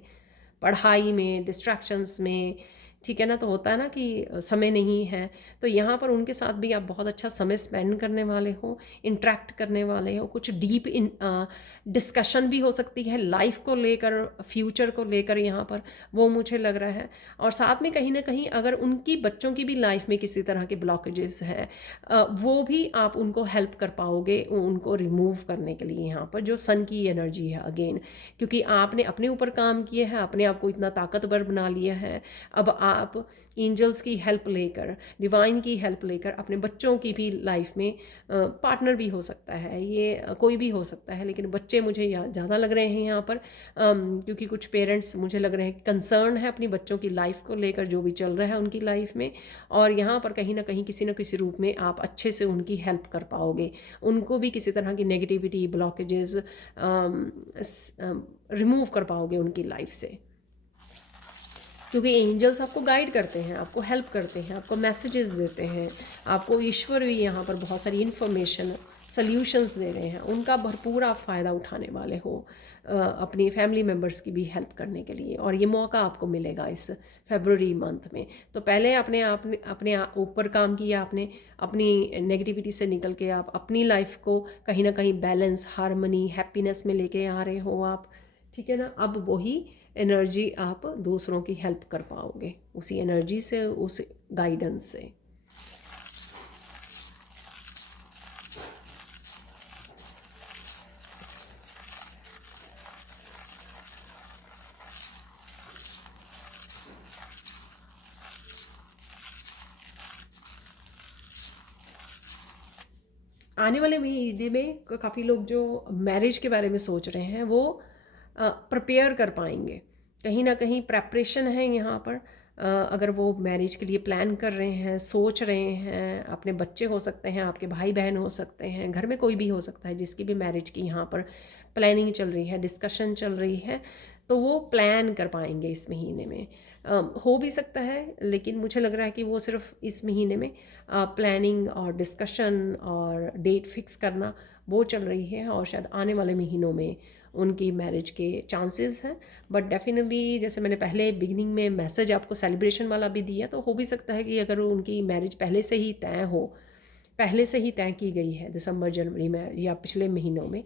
पढ़ाई में, डिस्ट्रैक्शंस में, ठीक है ना, तो होता है ना कि समय नहीं है, तो यहाँ पर उनके साथ भी आप बहुत अच्छा समय स्पेंड करने वाले हो, इंटरेक्ट करने वाले हो। कुछ डीप डिस्कशन भी हो सकती है लाइफ को लेकर, फ्यूचर को लेकर यहाँ पर, वो मुझे लग रहा है। और साथ में कहीं ना कहीं अगर उनकी बच्चों की भी लाइफ में किसी तरह के ब्लॉकेजेस है, वो भी आप उनको हेल्प कर पाओगे उनको रिमूव करने के लिए, यहाँ पर जो सन की एनर्जी है अगेन, क्योंकि आपने अपने ऊपर काम किया है, अपने आप को इतना ताकतवर बना लिया है। अब आप एंजल्स की हेल्प लेकर, डिवाइन की हेल्प लेकर अपने बच्चों की भी लाइफ में, पार्टनर भी हो सकता है, ये कोई भी हो सकता है, लेकिन बच्चे मुझे ज़्यादा लग रहे हैं यहाँ पर, क्योंकि कुछ पेरेंट्स मुझे लग रहे हैं कंसर्न है अपनी बच्चों की लाइफ को लेकर, जो भी चल रहा है उनकी लाइफ में, और यहाँ पर कहीं ना कहीं किसी न किसी रूप में आप अच्छे से उनकी हेल्प कर पाओगे, उनको भी किसी तरह की नेगेटिविटी, ब्लॉकेजेस रिमूव कर पाओगे उनकी लाइफ से, क्योंकि एंजल्स आपको गाइड करते हैं, आपको हेल्प करते हैं, आपको मैसेजेस देते हैं, आपको ईश्वर भी यहाँ पर बहुत सारी इन्फॉर्मेशन सल्यूशंस दे रहे हैं, उनका भरपूर आप फ़ायदा उठाने वाले हो अपनी फैमिली मेम्बर्स की भी हेल्प करने के लिए, और ये मौका आपको मिलेगा इस फरवरी मंथ में। तो पहले अपने ऊपर काम किया आपने, अपनी नेगेटिविटी से निकल के आप अपनी लाइफ को कहीं ना कहीं बैलेंस, हारमनी, हैप्पीनेस में लेके आ रहे हो आप, ठीक है ना। अब वही एनर्जी आप दूसरों की हेल्प कर पाओगे उसी एनर्जी से, उस गाइडेंस से। आने वाले महीने में काफ़ी लोग जो मैरिज के बारे में सोच रहे हैं वो प्रिपेयर कर पाएंगे। कहीं ना कहीं प्रेपरेशन है यहाँ पर। अगर वो मैरिज के लिए प्लान कर रहे हैं, सोच रहे हैं, अपने बच्चे हो सकते हैं, आपके भाई बहन हो सकते हैं, घर में कोई भी हो सकता है जिसकी भी मैरिज की यहाँ पर प्लानिंग चल रही है, डिस्कशन चल रही है, तो वो प्लान कर पाएंगे इस महीने में। हो भी सकता है, लेकिन मुझे लग रहा है कि वो सिर्फ इस महीने में प्लानिंग और डिस्कशन और डेट फिक्स करना वो चल रही है, और शायद आने वाले महीनों में उनकी मैरिज के चांसेस हैं। बट डेफिनेटली जैसे मैंने पहले बिगिनिंग में मैसेज आपको सेलिब्रेशन वाला भी दिया, तो हो भी सकता है कि अगर उनकी मैरिज पहले से ही तय हो, पहले से ही तय की गई है दिसंबर जनवरी में या पिछले महीनों में,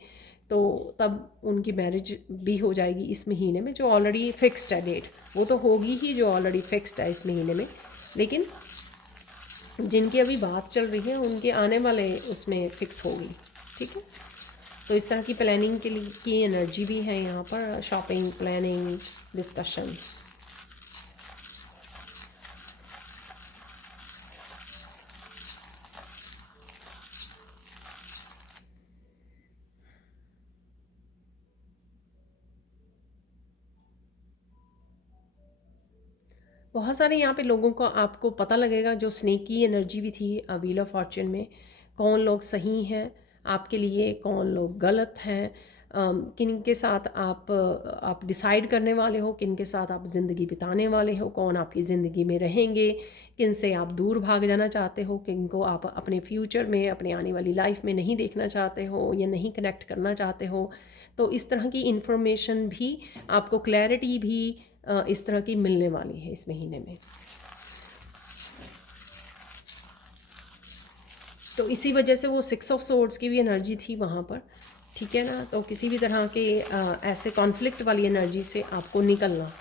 तो तब उनकी मैरिज भी हो जाएगी इस महीने में, जो ऑलरेडी फिक्स्ड है डेट। वो तो होगी ही जो ऑलरेडी फिक्स्ड है इस महीने में, लेकिन जिनकी अभी बात चल रही है उनके आने वाले उसमें फिक्स होगी, ठीक है। तो इस तरह की प्लानिंग के लिए की एनर्जी भी है यहाँ पर, शॉपिंग, प्लानिंग, डिस्कशन। बहुत सारे यहाँ पे लोगों को आपको पता लगेगा जो स्नेक की एनर्जी भी थी व्हील ऑफ फॉर्च्यून में, कौन लोग सही हैं आपके लिए, कौन लोग गलत हैं, किन के साथ आप डिसाइड करने वाले हो, किन के साथ आप ज़िंदगी बिताने वाले हो, कौन आपकी ज़िंदगी में रहेंगे, किन से आप दूर भाग जाना चाहते हो, किन को आप अपने फ्यूचर में, अपने आने वाली लाइफ में नहीं देखना चाहते हो या नहीं कनेक्ट करना चाहते हो। तो इस तरह की इंफॉर्मेशन भी आपको, क्लैरिटी भी इस तरह की मिलने वाली है इस महीने में। तो इसी वजह से वो 6 ऑफ सोर्ड्स की भी एनर्जी थी वहाँ पर, ठीक है ना। तो किसी भी तरह के ऐसे कॉन्फ्लिक्ट वाली एनर्जी से आपको निकलना,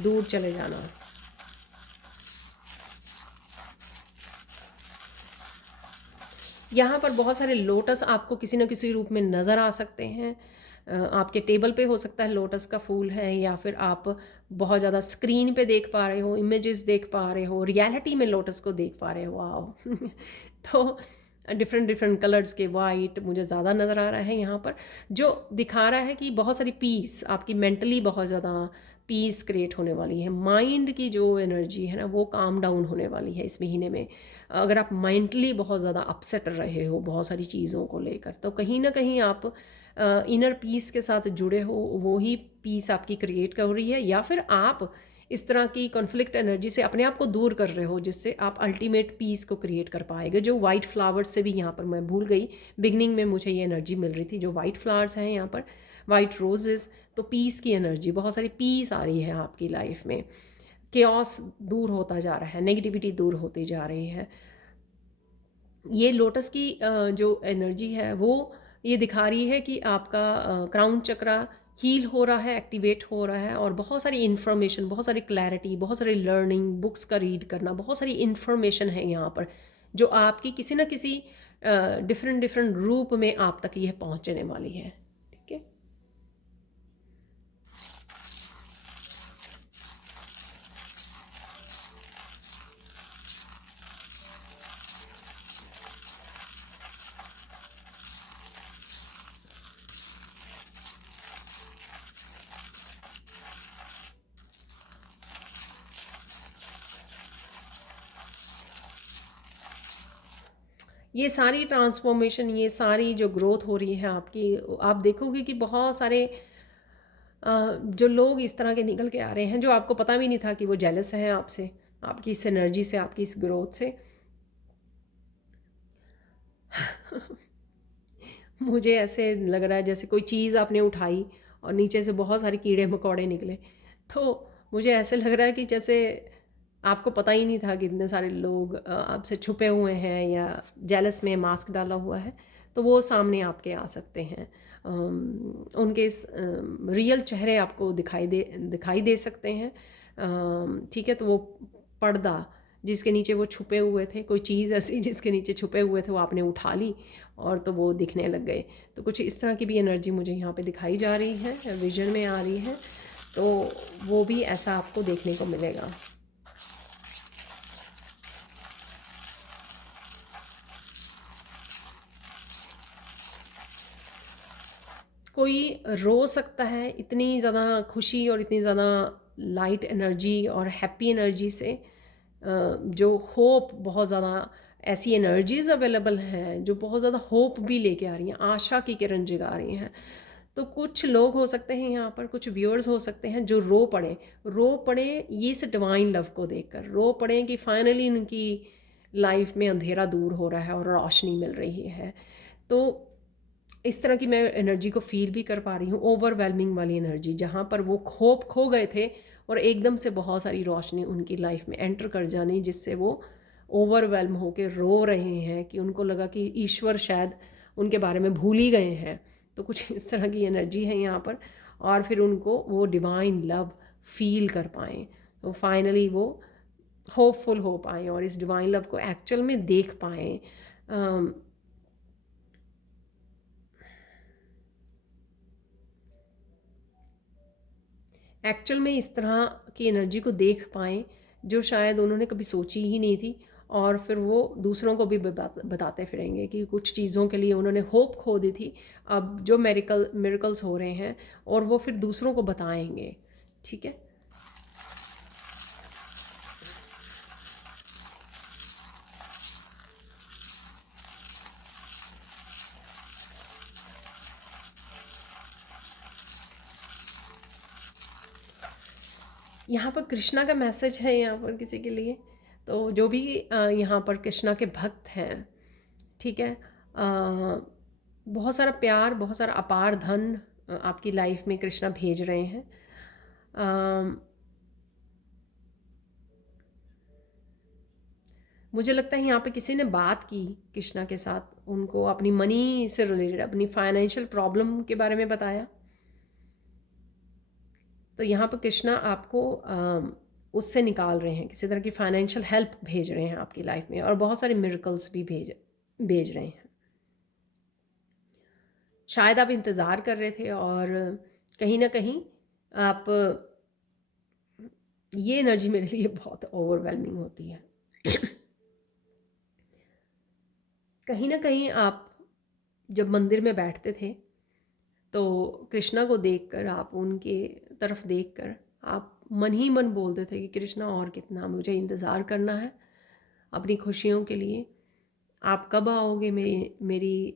दूर चले जाना। यहाँ पर बहुत सारे लोटस आपको किसी न किसी रूप में नज़र आ सकते हैं। आपके टेबल पे हो सकता है लोटस का फूल है, या फिर आप बहुत ज़्यादा स्क्रीन पे देख पा रहे हो, इमेजेस देख पा रहे हो, रियलिटी में लोटस को देख पा रहे हो आप तो डिफरेंट डिफरेंट कलर्स के, वाइट मुझे ज़्यादा नज़र आ रहा है यहाँ पर, जो दिखा रहा है कि बहुत सारी पीस, आपकी मेंटली बहुत ज़्यादा पीस क्रिएट होने वाली है। माइंड की जो एनर्जी है ना वो काम डाउन होने वाली है इस महीने में। अगर आप माइंडली बहुत ज़्यादा अपसेट रहे हो बहुत सारी चीज़ों को लेकर, तो कहीं ना कहीं आप इनर पीस के साथ जुड़े हो, वो ही पीस आपकी क्रिएट कर रही है, या फिर आप इस तरह की कॉन्फ्लिक्ट एनर्जी से अपने आप को दूर कर रहे हो, जिससे आप अल्टीमेट पीस को क्रिएट कर पाएंगे। जो वाइट फ्लावर्स से भी यहाँ पर मैं भूल गई, बिगनिंग में मुझे ये एनर्जी मिल रही थी, जो वाइट फ्लावर्स हैं यहाँ पर, वाइट रोजेस, तो पीस की एनर्जी, बहुत सारी पीस आ रही है आपकी लाइफ में। केओस दूर होता जा रहा है, नेगेटिविटी दूर होती जा रही है। ये लोटस की जो एनर्जी है वो ये दिखा रही है कि आपका क्राउन चक्रा हील हो रहा है, एक्टिवेट हो रहा है, और बहुत सारी इन्फॉर्मेशन, बहुत सारी क्लैरिटी, बहुत सारी लर्निंग, बुक्स का रीड करना, बहुत सारी इन्फॉर्मेशन है यहाँ पर, जो आपकी किसी न किसी डिफरेंट डिफरेंट रूप में आप तक यह पहुँचने वाली है, ठीक है। ये सारी ट्रांसफॉर्मेशन, ये सारी जो ग्रोथ हो रही है आपकी, आप देखोगे कि बहुत सारे जो लोग इस तरह के निकल के आ रहे हैं, जो आपको पता भी नहीं था कि वो जेलस हैं आपसे, आपकी इस एनर्जी से, आपकी इस ग्रोथ से। मुझे ऐसे लग रहा है जैसे कोई चीज़ आपने उठाई और नीचे से बहुत सारे कीड़े मकोड़े निकले। तो मुझे ऐसे लग रहा है कि जैसे आपको पता ही नहीं था कि इतने सारे लोग आपसे छुपे हुए हैं या जेलस में मास्क डाला हुआ है, तो वो सामने आपके आ सकते हैं। उनके रियल चेहरे आपको दिखाई दे सकते हैं। ठीक है, तो वो पर्दा जिसके नीचे वो छुपे हुए थे, कोई चीज़ ऐसी जिसके नीचे छुपे हुए थे, वो आपने उठा ली और तो वो दिखने लग गए। तो कुछ इस तरह की भी एनर्जी मुझे यहाँ पे दिखाई जा रही है, विजन में आ रही है। तो वो भी ऐसा आपको देखने को मिलेगा। कोई रो सकता है इतनी ज़्यादा खुशी और इतनी ज़्यादा लाइट एनर्जी और हैप्पी एनर्जी से, जो होप, बहुत ज़्यादा ऐसी एनर्जीज अवेलेबल हैं जो बहुत ज़्यादा होप भी लेके आ रही हैं, आशा की किरण जगा रही हैं। तो कुछ लोग हो सकते हैं यहाँ पर, कुछ व्यूअर्स हो सकते हैं जो रो पड़े ये इस डिवाइन लव को देखकर रो पड़े कि फाइनली उनकी लाइफ में अंधेरा दूर हो रहा है और रोशनी मिल रही है। तो इस तरह की मैं एनर्जी को फील भी कर पा रही हूँ, ओवरवेलमिंग वाली एनर्जी, जहाँ पर वो होप खो गए थे और एकदम से बहुत सारी रोशनी उनकी लाइफ में एंटर कर जानी, जिससे वो ओवरवेलम होके रो रहे हैं कि उनको लगा कि ईश्वर शायद उनके बारे में भूल ही गए हैं। तो कुछ इस तरह की एनर्जी है यहाँ पर, और फिर उनको वो डिवाइन लव फील कर पाएँ, तो फाइनली वो होपफुल हो पाएँ और इस डिवाइन लव को एक्चुअल में देख पाएँ। एक्चुअल में इस तरह की एनर्जी को देख पाएँ जो शायद उन्होंने कभी सोची ही नहीं थी, और फिर वो दूसरों को भी बताते फिरेंगे कि कुछ चीज़ों के लिए उन्होंने होप खो दी थी, अब जो मेरिकल्स हो रहे हैं और वो फिर दूसरों को बताएंगे। ठीक है। यहाँ पर कृष्णा का मैसेज है यहाँ पर किसी के लिए, तो जो भी यहाँ पर कृष्णा के भक्त हैं, ठीक है, बहुत सारा प्यार, बहुत सारा अपार धन आपकी लाइफ में कृष्णा भेज रहे हैं। मुझे लगता है यहाँ पे किसी ने बात की कृष्णा के साथ, उनको अपनी मनी से रिलेटेड, अपनी फाइनेंशियल प्रॉब्लम के बारे में बताया। तो यहाँ पर कृष्णा आपको उससे निकाल रहे हैं, किसी तरह की फाइनेंशियल हेल्प भेज रहे हैं आपकी लाइफ में, और बहुत सारे मिरेकल्स भी भेज रहे हैं। शायद आप इंतज़ार कर रहे थे और कहीं ना कहीं आप, ये एनर्जी मेरे लिए बहुत ओवरवेलमिंग होती है। कहीं ना कहीं आप जब मंदिर में बैठते थे तो कृष्णा को देखकर, आप उनके तरफ देखकर आप मन ही मन बोलते थे कि कृष्णा और कितना मुझे इंतज़ार करना है अपनी खुशियों के लिए, आप कब आओगे मेरी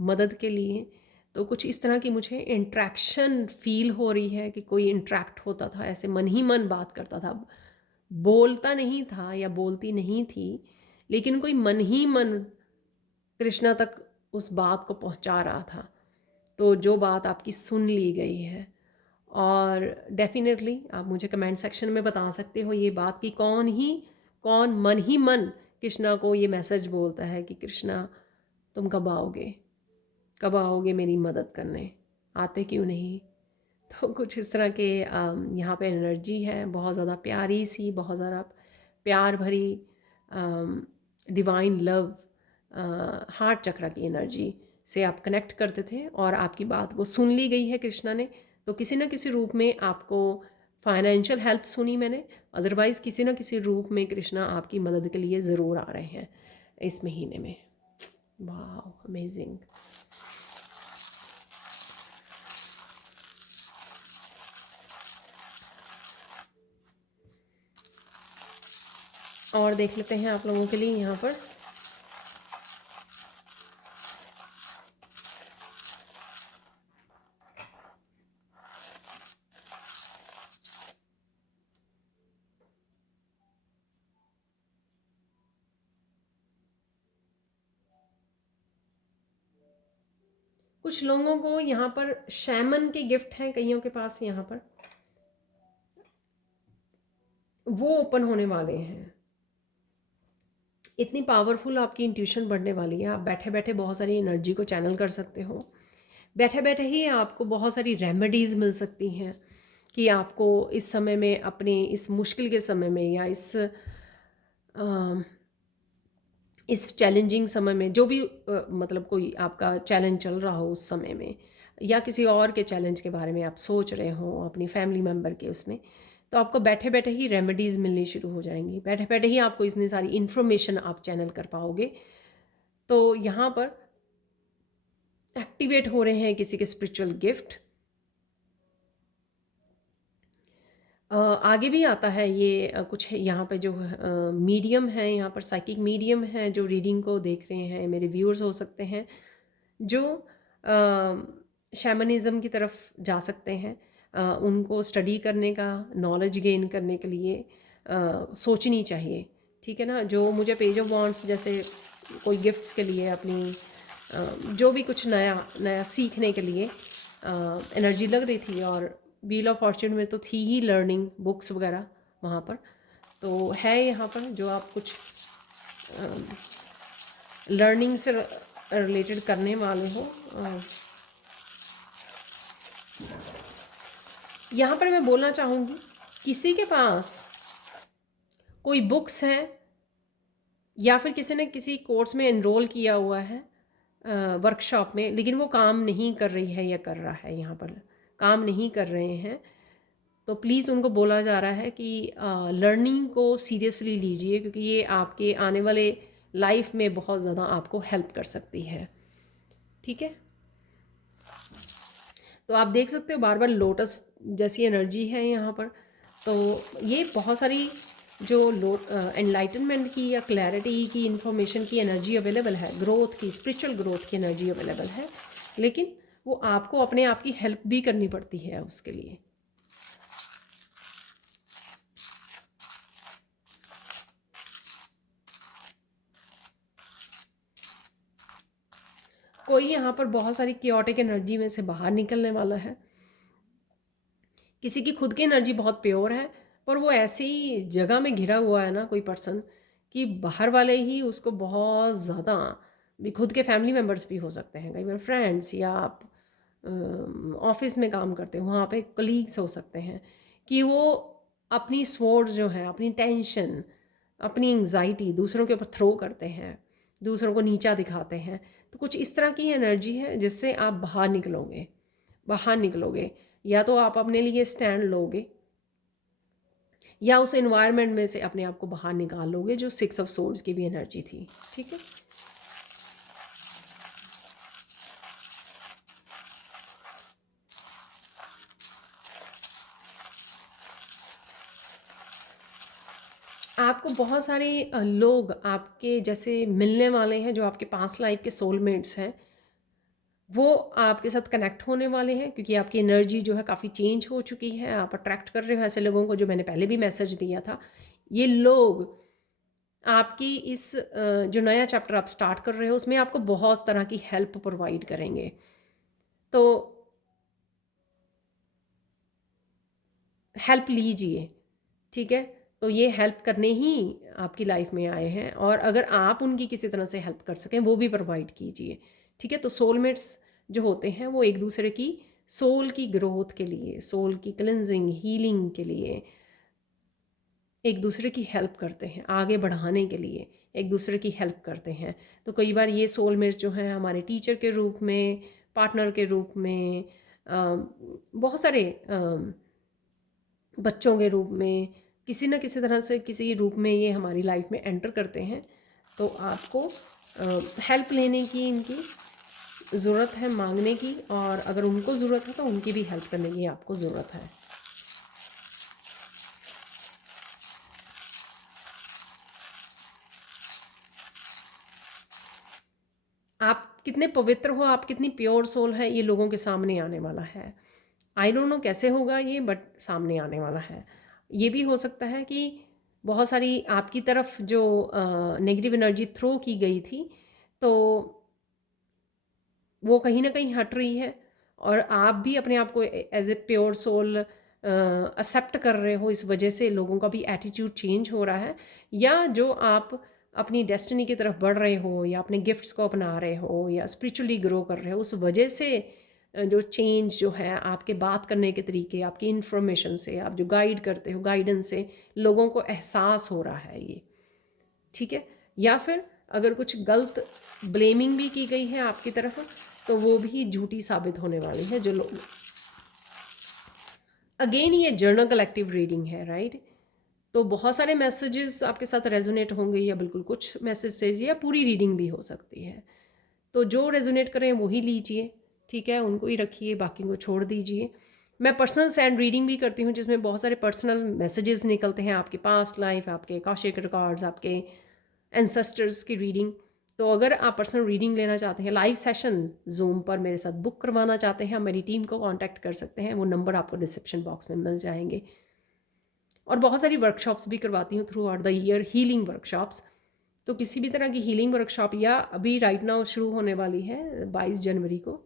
मदद के लिए। तो कुछ इस तरह की मुझे इंट्रैक्शन फील हो रही है कि कोई इंट्रैक्ट होता था, ऐसे मन ही मन बात करता था, बोलता नहीं था या बोलती नहीं थी, लेकिन कोई मन ही मन कृष्णा तक उस बात को पहुंचा रहा था। तो जो बात आपकी सुन ली गई है, और डेफिनेटली आप मुझे कमेंट सेक्शन में बता सकते हो ये बात कि कौन मन ही मन कृष्णा को ये मैसेज बोलता है कि कृष्णा तुम कब आओगे मेरी मदद करने, आते क्यों नहीं। तो कुछ इस तरह के यहाँ पे एनर्जी है, बहुत ज़्यादा प्यारी सी, बहुत ज़्यादा प्यार भरी डिवाइन लव, हार्ट चक्र की एनर्जी से आप कनेक्ट करते थे और आपकी बात वो सुन ली गई है कृष्णा ने। तो किसी न किसी रूप में आपको फाइनेंशियल हेल्प सुनी मैंने, अदरवाइज़ किसी न किसी रूप में कृष्णा आपकी मदद के लिए ज़रूर आ रहे हैं इस महीने में। वाह, अमेजिंग। और देख लेते हैं आप लोगों के लिए यहाँ पर। कुछ लोगों को यहाँ पर शैमन के गिफ्ट हैं कईयों के पास, यहाँ पर वो ओपन होने वाले हैं। इतनी पावरफुल आपकी इंट्यूशन बढ़ने वाली है, आप बैठे बैठे बहुत सारी एनर्जी को चैनल कर सकते हो। बैठे बैठे ही आपको बहुत सारी रेमेडीज़ मिल सकती हैं कि आपको इस समय में, अपने इस मुश्किल के समय में, या इस चैलेंजिंग समय में, जो भी मतलब कोई आपका चैलेंज चल रहा हो उस समय में, या किसी और के चैलेंज के बारे में आप सोच रहे हो अपनी फैमिली मेम्बर के उसमें, तो आपको बैठे बैठे ही रेमेडीज़ मिलनी शुरू हो जाएंगी। बैठे बैठे ही आपको इतनी सारी इन्फॉर्मेशन आप चैनल कर पाओगे। तो यहाँ पर एक्टिवेट हो रहे हैं किसी के स्पिरिचुअल गिफ्ट। आगे भी आता है ये कुछ यहाँ पे जो मीडियम है, यहाँ पर साइकिक मीडियम है जो रीडिंग को देख रहे हैं, मेरे व्यूअर्स हो सकते हैं, जो शैमनिज़्म की तरफ जा सकते हैं। उनको स्टडी करने का, नॉलेज गेन करने के लिए सोचनी चाहिए, ठीक है ना। जो मुझे पेज ऑफ वॉन्ड्स जैसे कोई गिफ्ट्स के लिए, अपनी जो भी कुछ नया नया सीखने के लिए एनर्जी लग रही थी, और व्हील ऑफ फॉर्च्यून में तो थी ही लर्निंग बुक्स वगैरह वहाँ पर, तो है यहाँ पर जो आप कुछ लर्निंग से रिलेटेड करने वाले हो। यहाँ पर मैं बोलना चाहूँगी, किसी के पास कोई बुक्स हैं या फिर किसी ने किसी कोर्स में एनरोल किया हुआ है वर्कशॉप में, लेकिन वो काम नहीं कर रही है या कर रहा है, यहाँ पर काम नहीं कर रहे हैं, तो प्लीज़ उनको बोला जा रहा है कि लर्निंग को सीरियसली लीजिए, क्योंकि ये आपके आने वाले लाइफ में बहुत ज़्यादा आपको हेल्प कर सकती है, ठीक है। तो आप देख सकते हो बार बार लोटस जैसी एनर्जी है यहाँ पर। तो ये बहुत सारी जो एनलाइटनमेंट की या क्लैरिटी की, इंफॉर्मेशन की एनर्जी अवेलेबल है, ग्रोथ की, स्पिरिचुअल ग्रोथ की एनर्जी अवेलेबल है, लेकिन वो आपको अपने आप की हेल्प भी करनी पड़ती है उसके लिए। कोई यहाँ पर बहुत सारी क्योटिक एनर्जी में से बाहर निकलने वाला है। किसी की खुद की एनर्जी बहुत प्योर है, पर वो ऐसी जगह में घिरा हुआ है ना कोई पर्सन, कि बाहर वाले ही उसको बहुत ज़्यादा, भी खुद के फैमिली मेम्बर्स भी हो सकते हैं, कई बार फ्रेंड्स, या आप ऑफिस में काम करते हो वहाँ पे कलीग्स हो सकते हैं, कि वो अपनी स्वॉर्ड्स जो है, अपनी टेंशन, अपनी एंग्जाइटी दूसरों के ऊपर थ्रो करते हैं, दूसरों को नीचा दिखाते हैं। तो कुछ इस तरह की एनर्जी है जिससे आप बाहर निकलोगे, बाहर निकलोगे। या तो आप अपने लिए स्टैंड लोगे, या उस एनवायरनमेंट में से अपने आप को बाहर निकाल लोगे, जो 6 ऑफ सोर्ड्स की भी एनर्जी थी, ठीक है। आपको बहुत सारे लोग आपके जैसे मिलने वाले हैं, जो आपके पास्ट लाइफ के सोलमेट्स हैं, वो आपके साथ कनेक्ट होने वाले हैं, क्योंकि आपकी एनर्जी जो है काफ़ी चेंज हो चुकी है। आप अट्रैक्ट कर रहे हो ऐसे लोगों को, जो मैंने पहले भी मैसेज दिया था। ये लोग आपकी इस जो नया चैप्टर आप स्टार्ट कर रहे हो उसमें आपको बहुत तरह की हेल्प प्रोवाइड करेंगे। तो हेल्प लीजिए, ठीक है। तो ये हेल्प करने ही आपकी लाइफ में आए हैं, और अगर आप उनकी किसी तरह से हेल्प कर सकें वो भी प्रोवाइड कीजिए, ठीक है। तो सोलमेट्स जो होते हैं वो एक दूसरे की सोल की ग्रोथ के लिए, सोल की क्लिनजिंग, हीलिंग के लिए एक दूसरे की हेल्प करते हैं, आगे बढ़ाने के लिए एक दूसरे की हेल्प करते हैं। तो कई बार ये सोलमेट्स जो हैं हमारे टीचर के रूप में, पार्टनर के रूप में, बहुत सारे बच्चों के रूप में, किसी न किसी तरह से किसी रूप में ये हमारी लाइफ में एंटर करते हैं। तो आपको हेल्प लेने की इनकी ज़रूरत है, मांगने की, और अगर उनको ज़रूरत है तो उनकी भी हेल्प करने की आपको ज़रूरत है। आप कितने पवित्र हो, आप कितनी प्योर सोल है, ये लोगों के सामने आने वाला है। आई डोंट नो कैसे होगा ये, बट सामने आने वाला है। ये भी हो सकता है कि बहुत सारी आपकी तरफ जो नेगेटिव एनर्जी थ्रो की गई थी, तो वो कहीं ना कहीं हट रही है, और आप भी अपने आप को as a pure soul accept कर रहे हो, इस वजह से लोगों का भी एटीट्यूड चेंज हो रहा है, या जो आप अपनी डेस्टिनी की तरफ बढ़ रहे हो, या अपने गिफ्ट्स को अपना रहे हो, या स्पिरिचुअली ग्रो कर रहे हो, उस वजह से जो चेंज जो है आपके बात करने के तरीके, आपकी इन्फॉर्मेशन से, आप जो गाइड करते हो, गाइडेंस से लोगों को एहसास हो रहा है ये, ठीक है। या फिर अगर कुछ गलत ब्लेमिंग भी की गई है आपकी तरफ, तो वो भी झूठी साबित होने वाली है। जो लोग, अगेन ये जर्नल कलेक्टिव रीडिंग है, राइट। तो बहुत सारे मैसेजेस आपके साथ रेजोनेट होंगे, या बिल्कुल कुछ मैसेजेस, या पूरी रीडिंग भी हो सकती है। तो जो रेजोनेट करें वही लीजिए, ठीक है, उनको ही रखिए, बाकी को छोड़ दीजिए। मैं पर्सनल सैंड रीडिंग भी करती हूँ, जिसमें बहुत सारे पर्सनल मैसेजेस निकलते हैं, आपके पास्ट लाइफ, आपके आकाशिक रिकॉर्ड्स, आपके एंसेस्टर्स की रीडिंग। तो अगर आप पर्सनल रीडिंग लेना चाहते हैं, लाइव सेशन जूम पर मेरे साथ बुक करवाना चाहते हैं, मेरी टीम को कांटेक्ट कर सकते हैं, वो नंबर आपको डिस्क्रिप्शन बॉक्स में मिल जाएंगे। और बहुत सारी वर्कशॉप्स भी करवाती हूँ through out the year, healing workshops. तो किसी भी तरह की हीलिंग वर्कशॉप, या अभी राइट नाउ शुरू होने वाली है 22 जनवरी को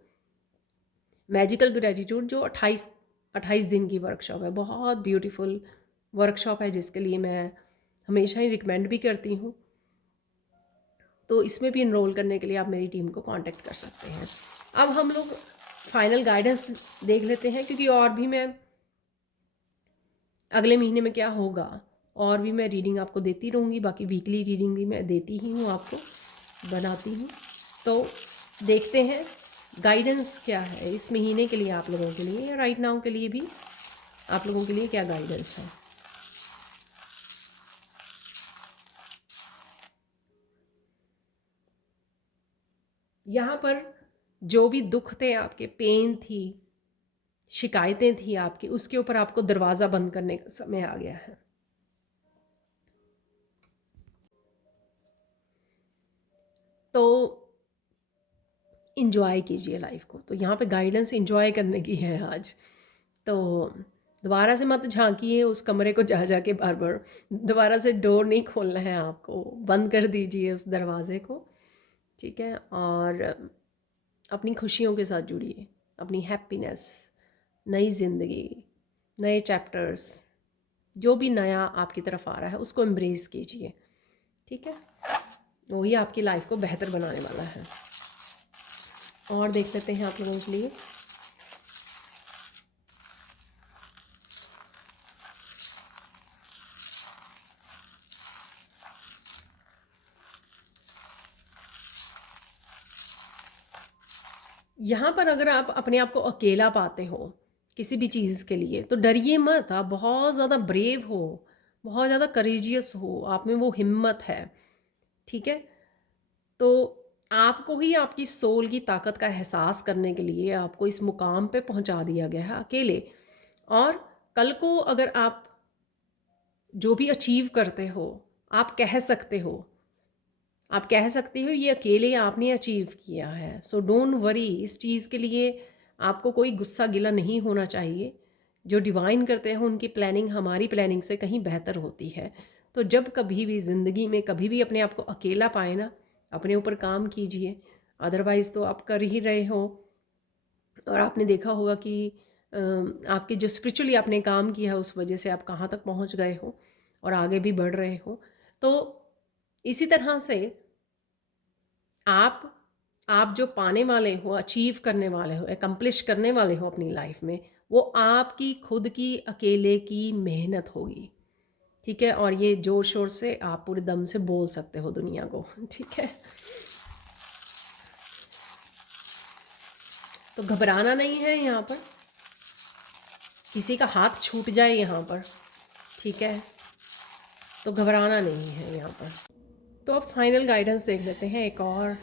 मैजिकल ग्रेटिट्यूड, जो 28 दिन की वर्कशॉप है, बहुत ब्यूटीफुल वर्कशॉप है, जिसके लिए मैं हमेशा ही रिकमेंड भी करती हूँ। तो इसमें भी इनरोल करने के लिए आप मेरी टीम को कांटेक्ट कर सकते हैं। अब हम लोग फाइनल गाइडेंस देख लेते हैं, क्योंकि और भी मैं अगले महीने में क्या होगा, और भी मैं रीडिंग आपको देती रहूँगी। बाकी वीकली रीडिंग भी मैं देती ही हूँ आपको, बनाती हूँ। तो देखते हैं गाइडेंस क्या है इस महीने के लिए आप लोगों के लिए, या राइट नाउ के लिए भी आप लोगों के लिए क्या गाइडेंस है। यहाँ पर जो भी दुख थे आपके, पेन थी, शिकायतें थी आपकी, उसके ऊपर आपको दरवाज़ा बंद करने का समय आ गया है। तो इंजॉय कीजिए लाइफ को। तो यहाँ पे गाइडेंस इंजॉय करने की है आज। तो दोबारा से मत झांकिए उस कमरे को, जा जा के बार बार दोबारा से डोर नहीं खोलना है आपको, बंद कर दीजिए उस दरवाज़े को, ठीक है। और अपनी खुशियों के साथ जुड़िए, अपनी हैप्पीनेस, नई ज़िंदगी, नए चैप्टर्स, जो भी नया आपकी तरफ आ रहा है उसको एम्ब्रेस कीजिए, ठीक है। वही आपकी लाइफ को बेहतर बनाने वाला है। और देख लेते हैं आप लोगों के लिए। यहाँ पर अगर आप अपने आप को अकेला पाते हो किसी भी चीज़ के लिए, तो डरिए मत। आप बहुत ज़्यादा ब्रेव हो, बहुत ज़्यादा करेजियस हो, आप में वो हिम्मत है, ठीक है। तो आपको ही आपकी सोल की ताकत का एहसास करने के लिए आपको इस मुकाम पे पहुंचा दिया गया है अकेले। और कल को अगर आप जो भी अचीव करते हो, आप कह सकते हो, आप कह सकते हो ये अकेले आपने अचीव किया है। सो डोंट वरी, इस चीज़ के लिए आपको कोई गुस्सा गिला नहीं होना चाहिए। जो डिवाइन करते हैं उनकी प्लानिंग हमारी प्लानिंग से कहीं बेहतर होती है। तो जब कभी भी ज़िंदगी में कभी भी अपने आप को अकेला पाए ना, अपने ऊपर काम कीजिए। अदरवाइज़ तो आप कर ही रहे हो। और आपने देखा होगा कि आपके जो स्पिरिचुअली आपने काम किया है उस वजह से आप कहाँ तक पहुँच गए हो और आगे भी बढ़ रहे हो। तो इसी तरह से आप आप जो पाने वाले हो, अचीव करने वाले हो, एकम्प्लिश करने वाले हो अपनी लाइफ में, वो आपकी खुद की अकेले की मेहनत होगी, ठीक है। और ये जोर शोर से आप पूरे दम से बोल सकते हो दुनिया को, ठीक है। तो घबराना नहीं है यहाँ पर, किसी का हाथ छूट जाए यहाँ पर, ठीक है, तो घबराना नहीं है यहाँ पर। तो अब फाइनल गाइडेंस देख लेते हैं, एक और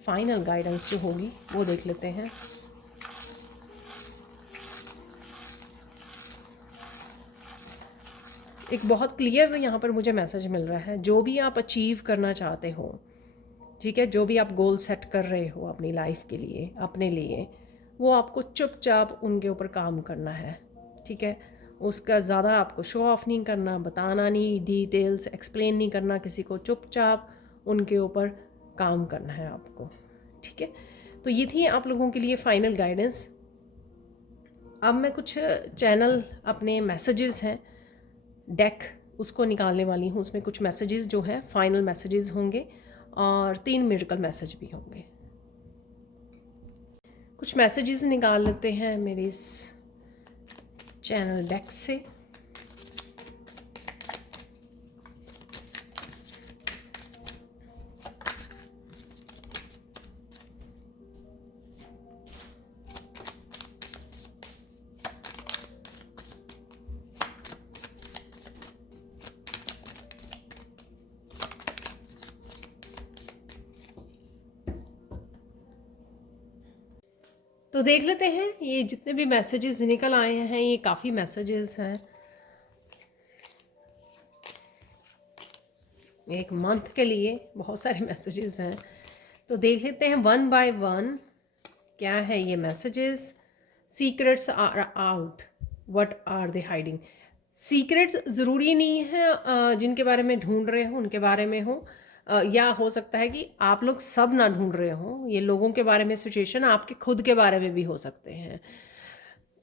फाइनल गाइडेंस जो होगी वो देख लेते हैं। एक बहुत क्लियर यहाँ पर मुझे मैसेज मिल रहा है, जो भी आप अचीव करना चाहते हो, ठीक है, जो भी आप गोल सेट कर रहे हो अपनी लाइफ के लिए, अपने लिए, वो आपको चुपचाप उनके ऊपर काम करना है, ठीक है। उसका ज़्यादा आपको शो ऑफ नहीं करना, बताना नहीं, डिटेल्स एक्सप्लेन नहीं करना किसी को, चुपचाप उनके ऊपर काम करना है आपको, ठीक है। तो तो ये थी आप लोगों के लिए फाइनल गाइडेंस। अब मैं कुछ चैनल अपने मैसेजेस हैं डेक उसको निकालने वाली हूँ। उसमें कुछ मैसेजेस जो हैं फाइनल मैसेजेस होंगे और 3 मिरेकल मैसेज भी होंगे। कुछ मैसेजेस निकाल लेते हैं मेरे इस चैनल डेक से। तो देख लेते हैं ये जितने भी मैसेजेस निकल आए हैं, ये काफ़ी मैसेजेस हैं एक मंथ के लिए, बहुत सारे मैसेजेस हैं। तो देख लेते हैं वन बाय वन क्या है ये messages. Secrets are out, what are they hiding. Secrets ज़रूरी नहीं है जिनके बारे में ढूंढ रहे हो उनके बारे में हो, या हो सकता है कि आप लोग सब ना ढूंढ रहे हो, ये लोगों के बारे में सिचुएशन आपके खुद के बारे में भी हो सकते हैं।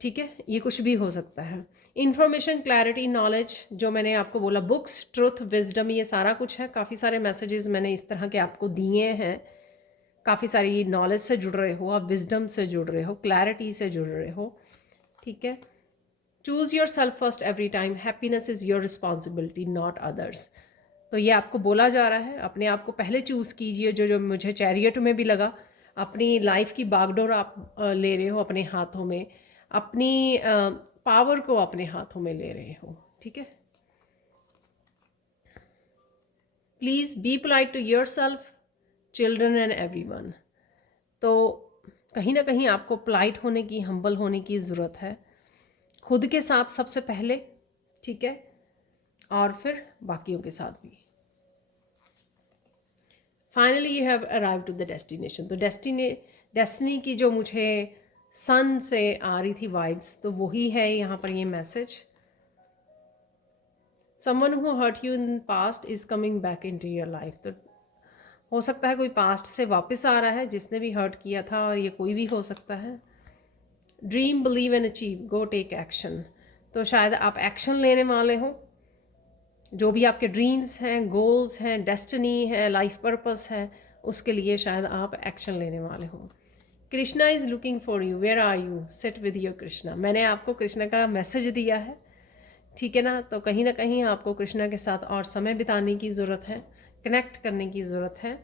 ठीक है, ये कुछ भी हो सकता है। इन्फॉर्मेशन, क्लैरिटी, नॉलेज, जो मैंने आपको बोला, बुक्स, ट्रुथ, विजडम, ये सारा कुछ है। काफ़ी सारे मैसेजेस मैंने इस तरह के आपको दिए हैं। काफ़ी सारी नॉलेज से जुड़ रहे हो आप, विजडम से जुड़ रहे हो, क्लैरिटी से जुड़ रहे हो। ठीक है। Choose your self first every time, happiness is your responsibility not others. तो ये आपको बोला जा रहा है, अपने आप को पहले चूज़ कीजिए। जो जो मुझे चैरियट में भी लगा, अपनी लाइफ की बागडोर आप ले रहे हो अपने हाथों में, अपनी पावर को अपने हाथों में ले रहे हो। ठीक है। Please be polite to yourself, children and everyone. तो कहीं ना कहीं आपको पोलाइट होने की, हम्बल होने की ज़रूरत है, खुद के साथ सबसे पहले। ठीक है, और फिर बाकियों के साथ भी। Finally you have arrive to the destination. तो डेस्टिनी की जो मुझे सन से आ रही थी वाइब्स, तो वही है यहाँ पर ये message. Someone who hurt you in past is coming back in to your life. तो हो सकता है कोई पास्ट से वापस आ रहा है जिसने भी हर्ट किया था, और ये कोई भी हो सकता है। Dream, believe and achieve, go take action. तो शायद आप एक्शन लेने वाले हो। जो भी आपके ड्रीम्स हैं, गोल्स हैं, डेस्टिनी है, लाइफ पर्पस है, उसके लिए शायद आप एक्शन लेने वाले हो। Krishna is looking for you, where are you, sit with your Krishna. मैंने आपको कृष्णा का मैसेज दिया है। ठीक है ना। तो कहीं ना कहीं आपको कृष्णा के साथ और समय बिताने की ज़रूरत है, कनेक्ट करने की ज़रूरत है।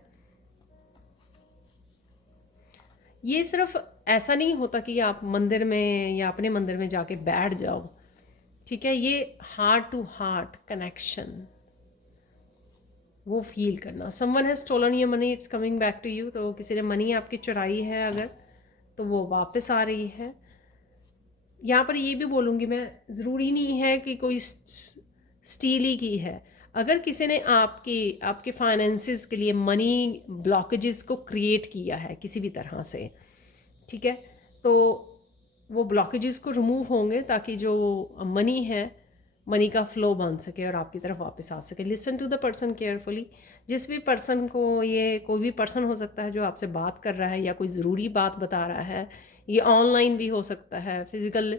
ये सिर्फ ऐसा नहीं होता कि आप मंदिर में या अपने मंदिर में जाके बैठ जाओ। ठीक है, ये हार्ट टू हार्ट कनेक्शन, वो फील करना। Someone has stolen your money, it's coming back to you. तो किसी ने मनी आपकी चुराई है अगर, तो वो वापस आ रही है। यहाँ पर ये भी बोलूँगी मैं, ज़रूरी नहीं है कि कोई स्टील ही की है। अगर किसी ने आपके फाइनेंसेस के लिए मनी ब्लॉकेजेस को क्रिएट किया है किसी भी तरह से, ठीक है, तो वो ब्लॉकेजेस को रिमूव होंगे ताकि जो मनी है, मनी का फ्लो बन सके और आपकी तरफ वापस आ सके। Listen to the person carefully. जिस भी पर्सन को, ये कोई भी पर्सन हो सकता है जो आपसे बात कर रहा है या कोई ज़रूरी बात बता रहा है, ये ऑनलाइन भी हो सकता है, फिज़िकल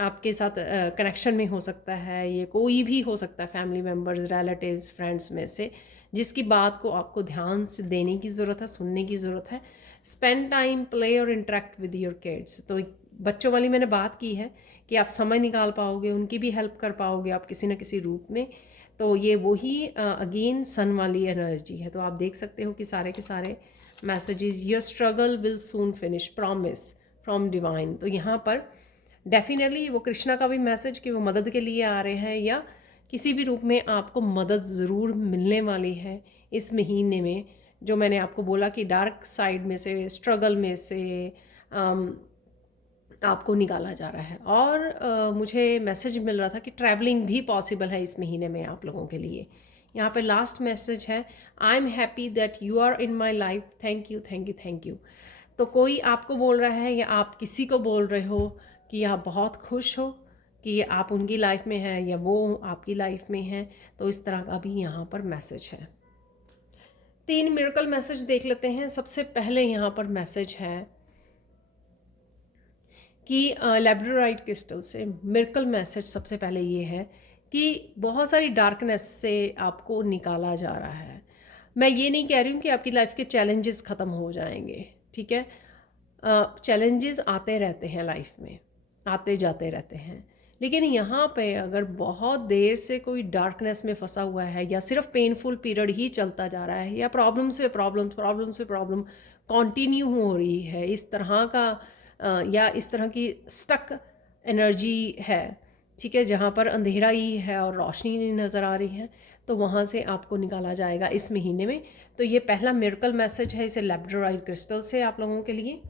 आपके साथ कनेक्शन में हो सकता है, ये कोई भी हो सकता है, फैमिली मेम्बर्स, रिलेटिव्स, फ्रेंड्स में से जिसकी बात को आपको ध्यान से देने की ज़रूरत है, सुनने की ज़रूरत है। स्पेंड टाइम, प्ले और इंटरेक्ट विद योर किड्स। तो बच्चों वाली मैंने बात की है कि आप समय निकाल पाओगे, उनकी भी हेल्प कर पाओगे आप किसी न किसी रूप में। तो ये वही अगेन सन वाली एनर्जी है। तो आप देख सकते हो कि सारे के सारे messages, your struggle will soon finish, promise from divine. तो यहाँ पर डेफिनेटली वो कृष्णा का भी मैसेज कि वो मदद के लिए आ रहे हैं, या किसी भी रूप में आपको मदद ज़रूर मिलने वाली है इस महीने में। जो मैंने आपको बोला कि डार्क साइड में से, स्ट्रगल में से आपको निकाला जा रहा है। और मुझे मैसेज मिल रहा था कि ट्रैवलिंग भी पॉसिबल है इस महीने में आप लोगों के लिए। यहाँ पे लास्ट मैसेज है, I am happy that you are in my life, thank you thank you thank you. तो कोई आपको बोल रहा है या आप किसी को बोल रहे हो कि आप बहुत खुश हो कि आप उनकी लाइफ में हैं या वो आपकी लाइफ में हैं। तो इस तरह का भी यहाँ पर मैसेज है। 3 मिरेकल मैसेज देख लेते हैं। सबसे पहले यहाँ पर मैसेज है कि लैब्राडोराइट क्रिस्टल से मिरेकल मैसेज सबसे पहले ये है कि बहुत सारी डार्कनेस से आपको निकाला जा रहा है। मैं ये नहीं कह रही हूँ कि आपकी लाइफ के चैलेंजेस ख़त्म हो जाएंगे, ठीक है। चैलेंजेस आते रहते हैं लाइफ में, आते जाते रहते हैं, लेकिन यहाँ पे अगर बहुत देर से कोई डार्कनेस में फंसा हुआ है या सिर्फ पेनफुल पीरियड ही चलता जा रहा है या प्रॉब्लम से प्रॉब्लम कंटिन्यू हो रही है, इस तरह का या इस तरह की स्टक एनर्जी है, ठीक है, जहाँ पर अंधेरा ही है और रोशनी नहीं नज़र आ रही है, तो वहाँ से आपको निकाला जाएगा इस महीने में। तो ये पहला मिरेकल मैसेज है इसे लैब्राडोराइट क्रिस्टल से आप लोगों के लिए।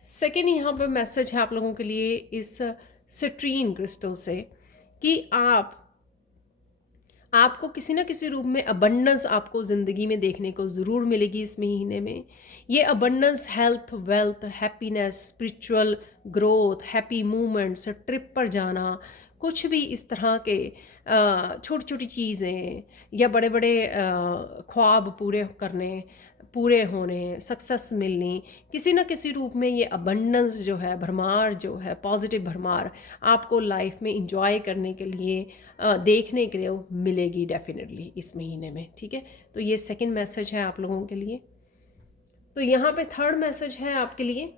सेकेंड यहाँ पर मैसेज है आप लोगों के लिए इस सिट्रीन क्रिस्टल से कि आपको किसी न किसी रूप में अबंडेंस आपको ज़िंदगी में देखने को ज़रूर मिलेगी इस महीने में। ये abundance health, wealth, happiness, spiritual growth, happy movements, trip पर जाना, कुछ भी इस तरह के छोटी छोटी चीज़ें या बड़े बड़े ख्वाब पूरे होने, सक्सेस मिलनी, किसी न किसी रूप में ये अबंडेंस जो है, भरमार जो है, पॉजिटिव भरमार आपको लाइफ में इंजॉय करने के लिए देखने के लिए मिलेगी डेफिनेटली इस महीने में, ठीक है। तो ये सेकंड मैसेज है आप लोगों के लिए। तो यहाँ पे थर्ड मैसेज है आपके लिए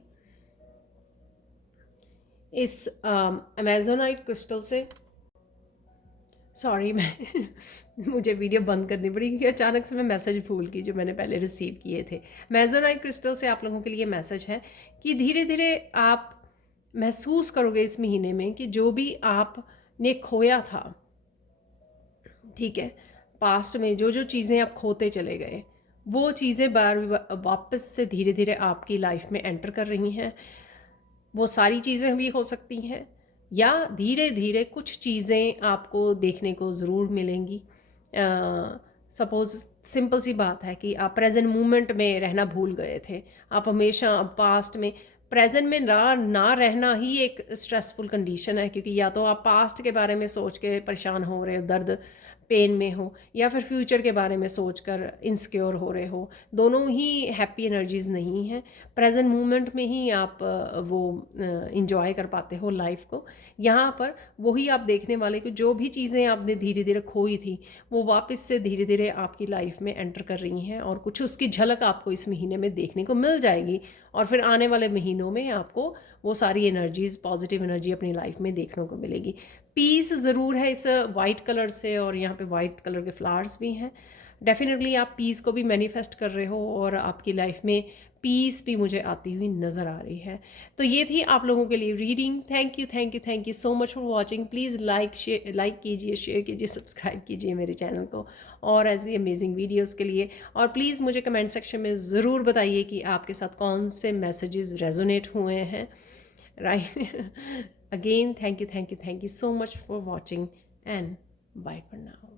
इस अमेजोनाइट क्रिस्टल से। सॉरी मैं मुझे वीडियो बंद करनी पड़ी क्योंकि अचानक से मैं मैसेज भूल गई जो मैंने पहले रिसीव किए थे। अमेजोनाइट क्रिस्टल से आप लोगों के लिए मैसेज है कि धीरे धीरे आप महसूस करोगे इस महीने में कि जो भी आपने खोया था, ठीक है, पास्ट में जो जो चीज़ें आप खोते चले गए, वो चीज़ें बार वापस से धीरे धीरे आपकी लाइफ में एंटर कर रही हैं। वो सारी चीज़ें भी हो सकती हैं या धीरे धीरे कुछ चीज़ें आपको देखने को ज़रूर मिलेंगी। सपोज़ सिंपल सी बात है कि आप प्रेजेंट मोमेंट में रहना भूल गए थे, आप हमेशा पास्ट में, प्रेजेंट में ना रहना ही एक स्ट्रेसफुल कंडीशन है, क्योंकि या तो आप पास्ट के बारे में सोच के परेशान हो रहे हो, दर्द पेन में हो, या फिर फ्यूचर के बारे में सोचकर इनसिक्योर हो रहे हो। दोनों ही हैप्पी एनर्जीज़ नहीं हैं। प्रेजेंट मोमेंट में ही आप वो इंजॉय कर पाते हो लाइफ को। यहाँ पर वही आप देखने वाले कि जो भी चीज़ें आपने धीरे धीरे खोई थी वो वापस से धीरे धीरे आपकी लाइफ में एंटर कर रही हैं और कुछ उसकी झलक आपको इस महीने में देखने को मिल जाएगी। और फिर आने वाले महीनों में आपको वो सारी एनर्जीज़, पॉजिटिव एनर्जी अपनी लाइफ में देखने को मिलेगी। पीस ज़रूर है इस वाइट कलर से, और यहाँ पे वाइट कलर के फ्लावर्स भी हैं। डेफिनेटली आप पीस को भी मैनिफेस्ट कर रहे हो और आपकी लाइफ में पीस भी मुझे आती हुई नज़र आ रही है। तो ये थी आप लोगों के लिए reading. Thank you so much for watching. Please like कीजिए, शेयर कीजिए, सब्सक्राइब कीजिए मेरे चैनल को और ऐसी अमेजिंग वीडियोस के लिए। और प्लीज़ मुझे कमेंट सेक्शन में ज़रूर बताइए कि आपके साथ कौन से मैसेजेस रेजोनेट हुए हैं, right. Again, thank you so much for watching, and bye for now.